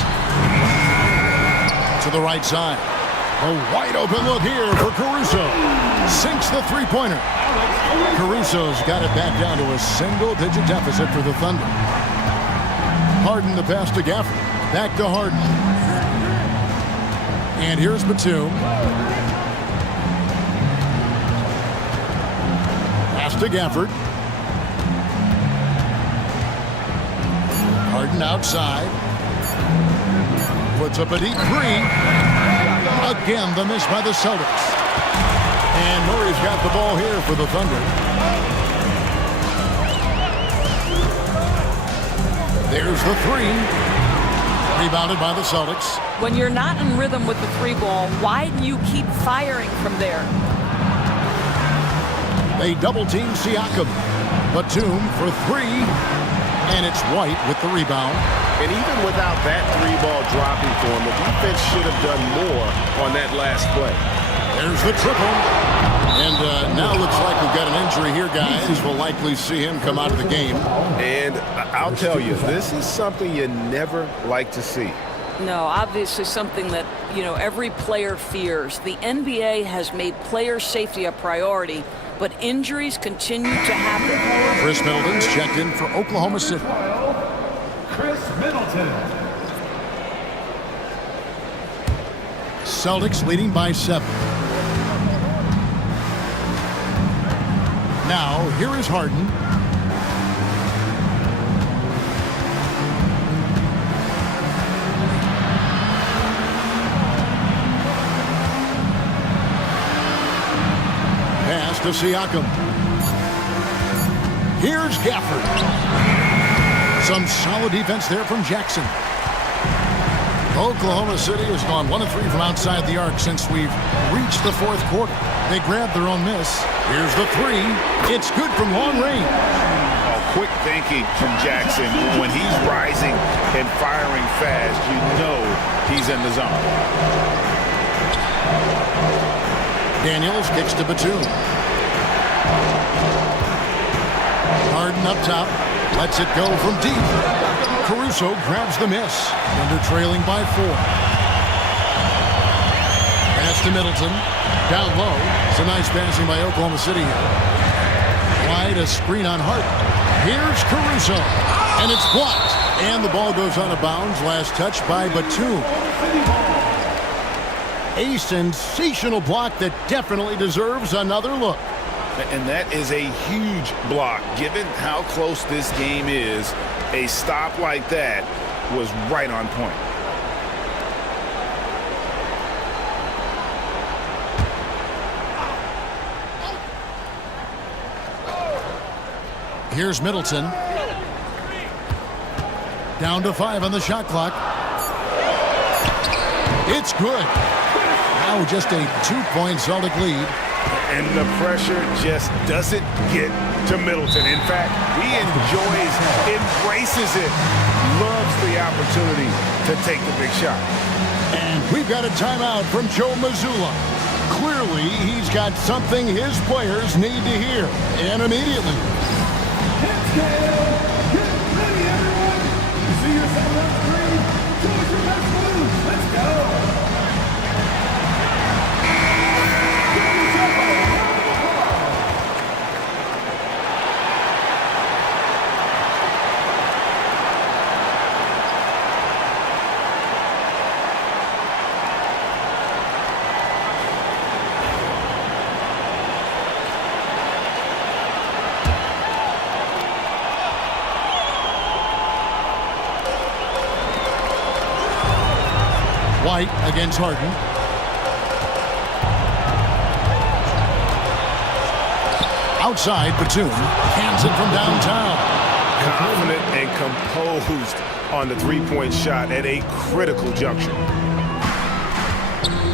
To the right side. A wide open look here for Caruso. Sinks the three-pointer. Caruso's got it back down to a single-digit deficit for the Thunder. Harden the pass to Gafford. Back to Harden. And here's Batum. Pass to Gafford. Harden outside. Puts up a deep 3. Again, the miss by the Celtics. And Murray's got the ball here for the Thunder. There's the 3. Rebounded by the Celtics. When you're not in rhythm with the 3 ball, why do you keep firing from there? They double-team Siakam. Batum for 3. And it's White with the rebound. And even without that 3-ball dropping for him, the defense should have done more on that last play. There's the triple. And now looks like we've got an injury here, guys. We'll likely see him come out of the game. And I'll tell you, this is something you never like to see. No, obviously something that, every player fears. The NBA has made player safety a priority, but injuries continue to happen. Chris Middleton's checked in for Oklahoma City. Chris Middleton. Celtics leading by 7. Now, here is Harden. Pass to Siakam. Here's Gafford. Some solid defense there from Jackson. Oklahoma City has gone 1 of 3 from outside the arc since we've reached the 4th quarter. They grabbed their own miss. Here's the 3. It's good from long range. Quick thinking from Jackson. When he's rising and firing fast, you know he's in the zone. Daniels kicks to Batum. Harden up top. Lets it go from deep. Caruso grabs the miss. Thunder trailing by 4. Pass to Middleton. Down low. It's a nice passing by Oklahoma City here. Wide, a screen on Harden. Here's Caruso. And it's blocked. And the ball goes out of bounds. Last touch by Batum. A sensational block that definitely deserves another look. And that is a huge block. Given how close this game is, a stop like that was right on point. Here's Middleton. Down to 5 on the shot clock. It's good. Now just a 2-point Celtic lead. And the pressure just doesn't get to Middleton. In fact, he enjoys, embraces it, loves the opportunity to take the big shot. And we've got a timeout from Joe Mazzulla. Clearly, he's got something his players need to hear, and immediately. Get ready, everyone. You see yourself on screen. Choose your best move. Let's go. White against Harden. Outside, Batum hands it from downtown. Confident and composed on the three-point shot at a critical juncture.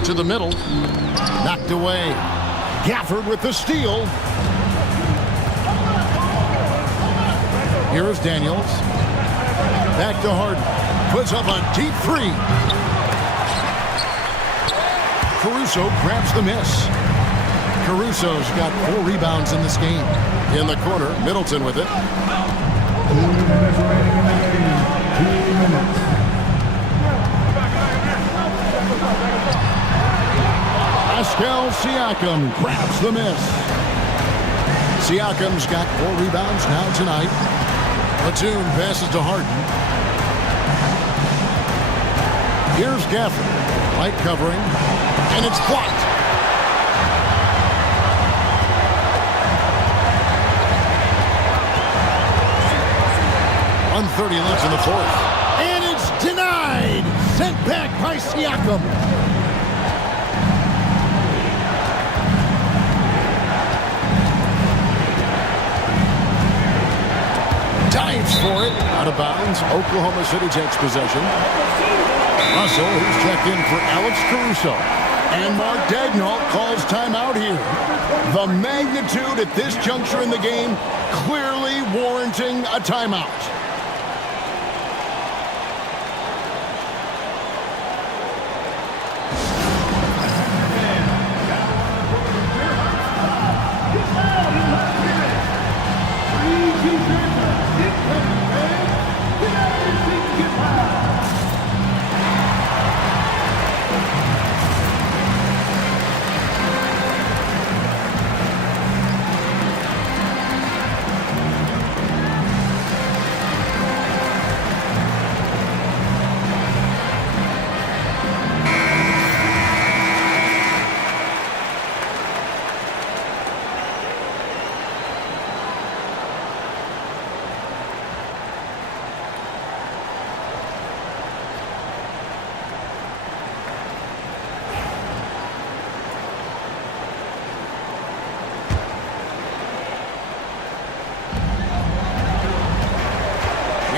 To the middle. Knocked away. Gafford with the steal. Here is Daniels. Back to Harden. Puts up a deep three. Caruso grabs the miss. Caruso's got 4 rebounds in this game. In the corner, Middleton with it. 2 minutes remaining in the game. 2 minutes. Pascal Siakam grabs the miss. Siakam's got 4 rebounds now tonight. Batum passes to Harden. Here's Gafford. Light covering. And it's blocked. .130 left in the fourth. And it's denied. Sent back by Siakam. Dives for it. Out of bounds. Oklahoma City takes possession. Russell, who's checked in for Alex Caruso. And Mark Daigneault calls timeout here. The magnitude at this juncture in the game clearly warranting a timeout.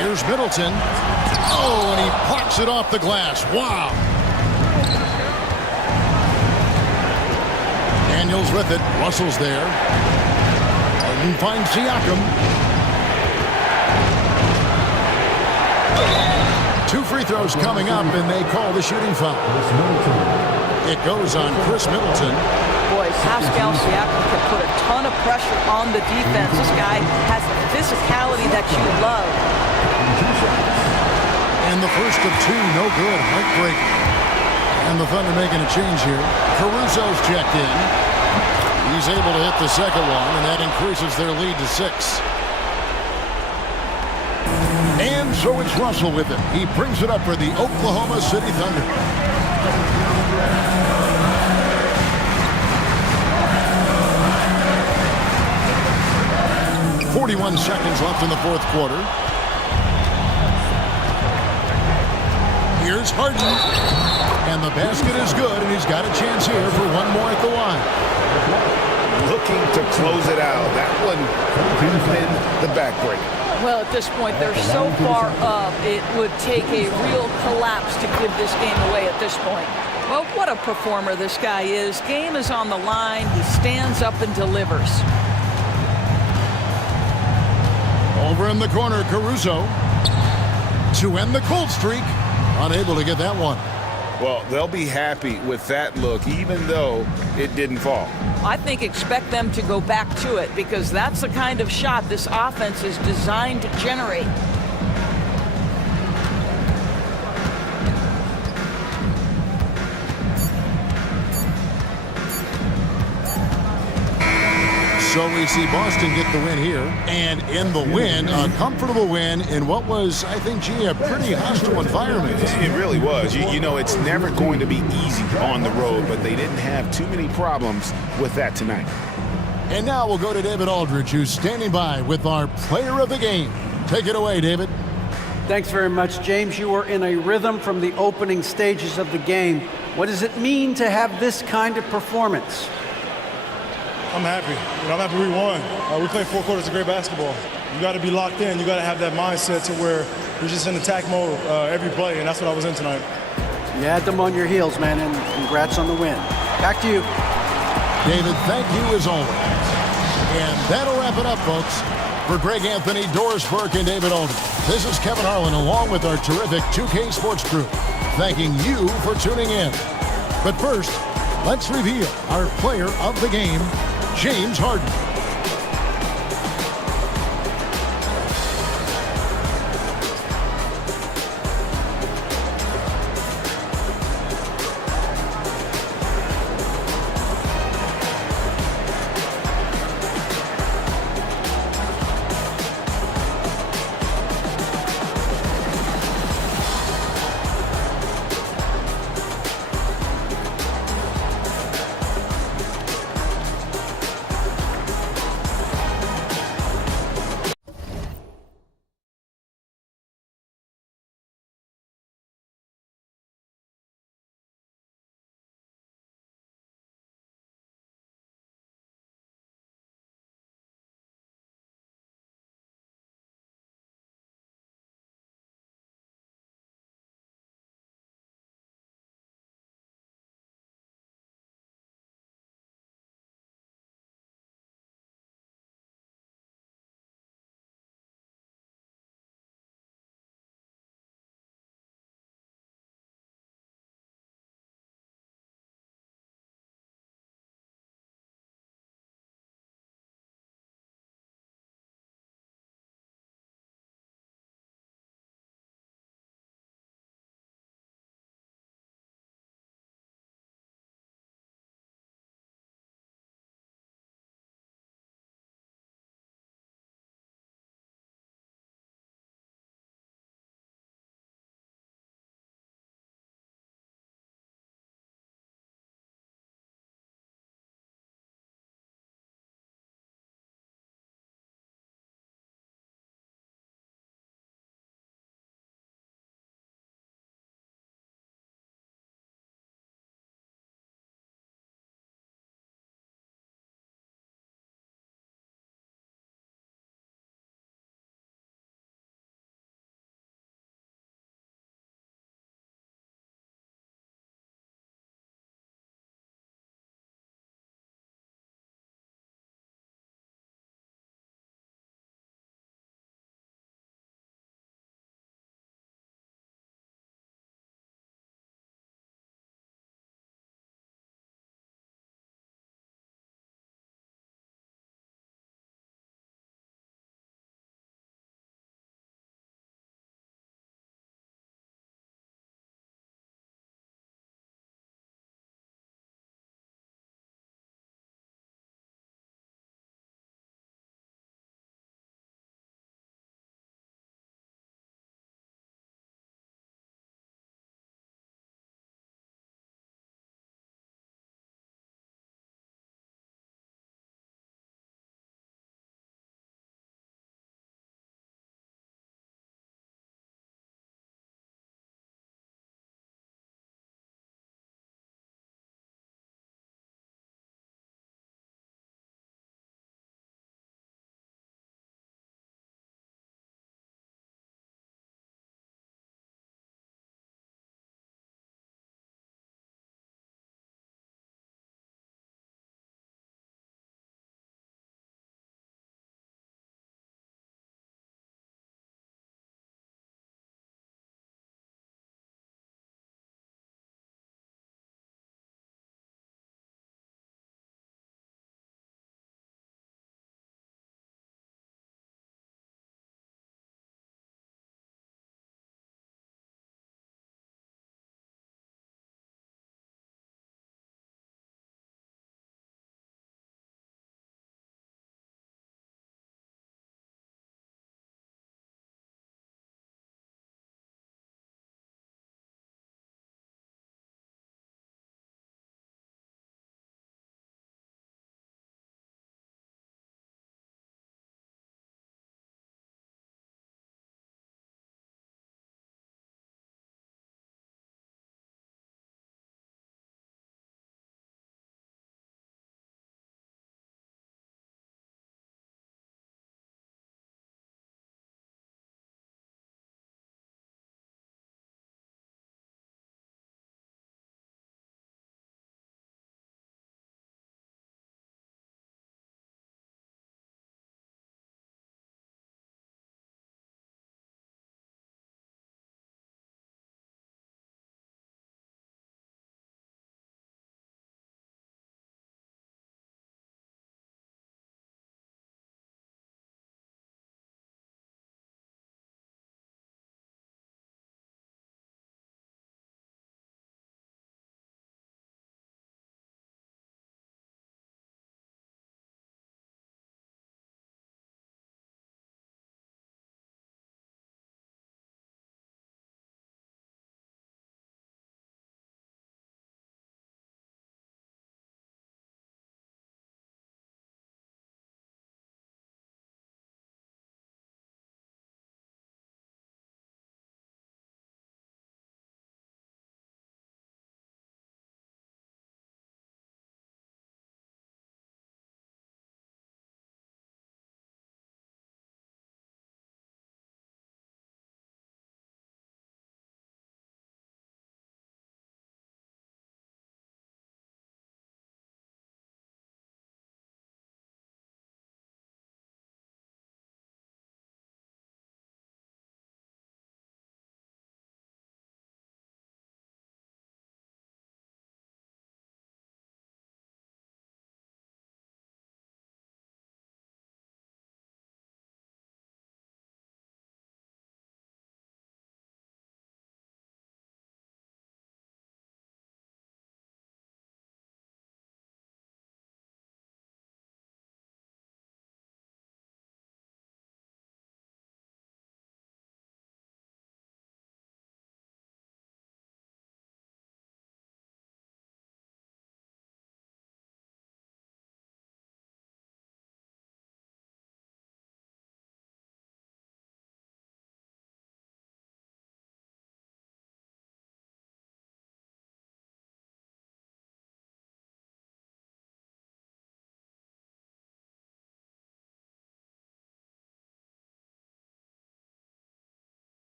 Here's Middleton. Oh, and he plucks it off the glass. Wow. Daniels with it. Russell's there. Harden finds Siakam. 2 free throws coming up, and they call the shooting foul. It goes on Chris Middleton. Boy, Pascal Siakam can put a ton of pressure on the defense. This guy has the physicality that you love. And the first of 2, no good. Heartbreaking. And the Thunder making a change here. Caruso's checked in. He's able to hit the second one, and that increases their lead to 6. And so it's Russell with it. He brings it up for the Oklahoma City Thunder. 41 seconds left in the fourth quarter. Here's Harden. And the basket is good, and he's got a chance here for one more at the line. Looking to close it out. That one could have been the backbreaker. Well, at this point, they're so far up, it would take a real collapse to give this game away at this point. Well, what a performer this guy is. Game is on the line. He stands up and delivers. Over in the corner, Caruso. To end the cold streak. Unable to get that one. Well, they'll be happy with that look, even though it didn't fall. I think expect them to go back to it because that's the kind of shot this offense is designed to generate. So we see Boston get the win here. And in the win, a comfortable win in what was, I think, gee, a pretty hostile environment. It really was. You know, it's never going to be easy on the road, but they didn't have too many problems with that tonight. And now we'll go to David Aldridge, who's standing by with our player of the game. Take it away, David. Thanks very much, James. You were in a rhythm from the opening stages of the game. What does it mean to have this kind of performance? I'm happy. I'm happy we won. We played 4 quarters of great basketball. You got to be locked in. You got to have that mindset to where you're just in attack mode every play, and that's what I was in tonight. You had them on your heels, man, and congrats on the win. Back to you. David, thank you as always. And that'll wrap it up, folks. For Greg Anthony, Doris Burke, and David Aldridge, this is Kevin Harlan along with our terrific 2K Sports crew, thanking you for tuning in. But first, let's reveal our player of the game, James Harden.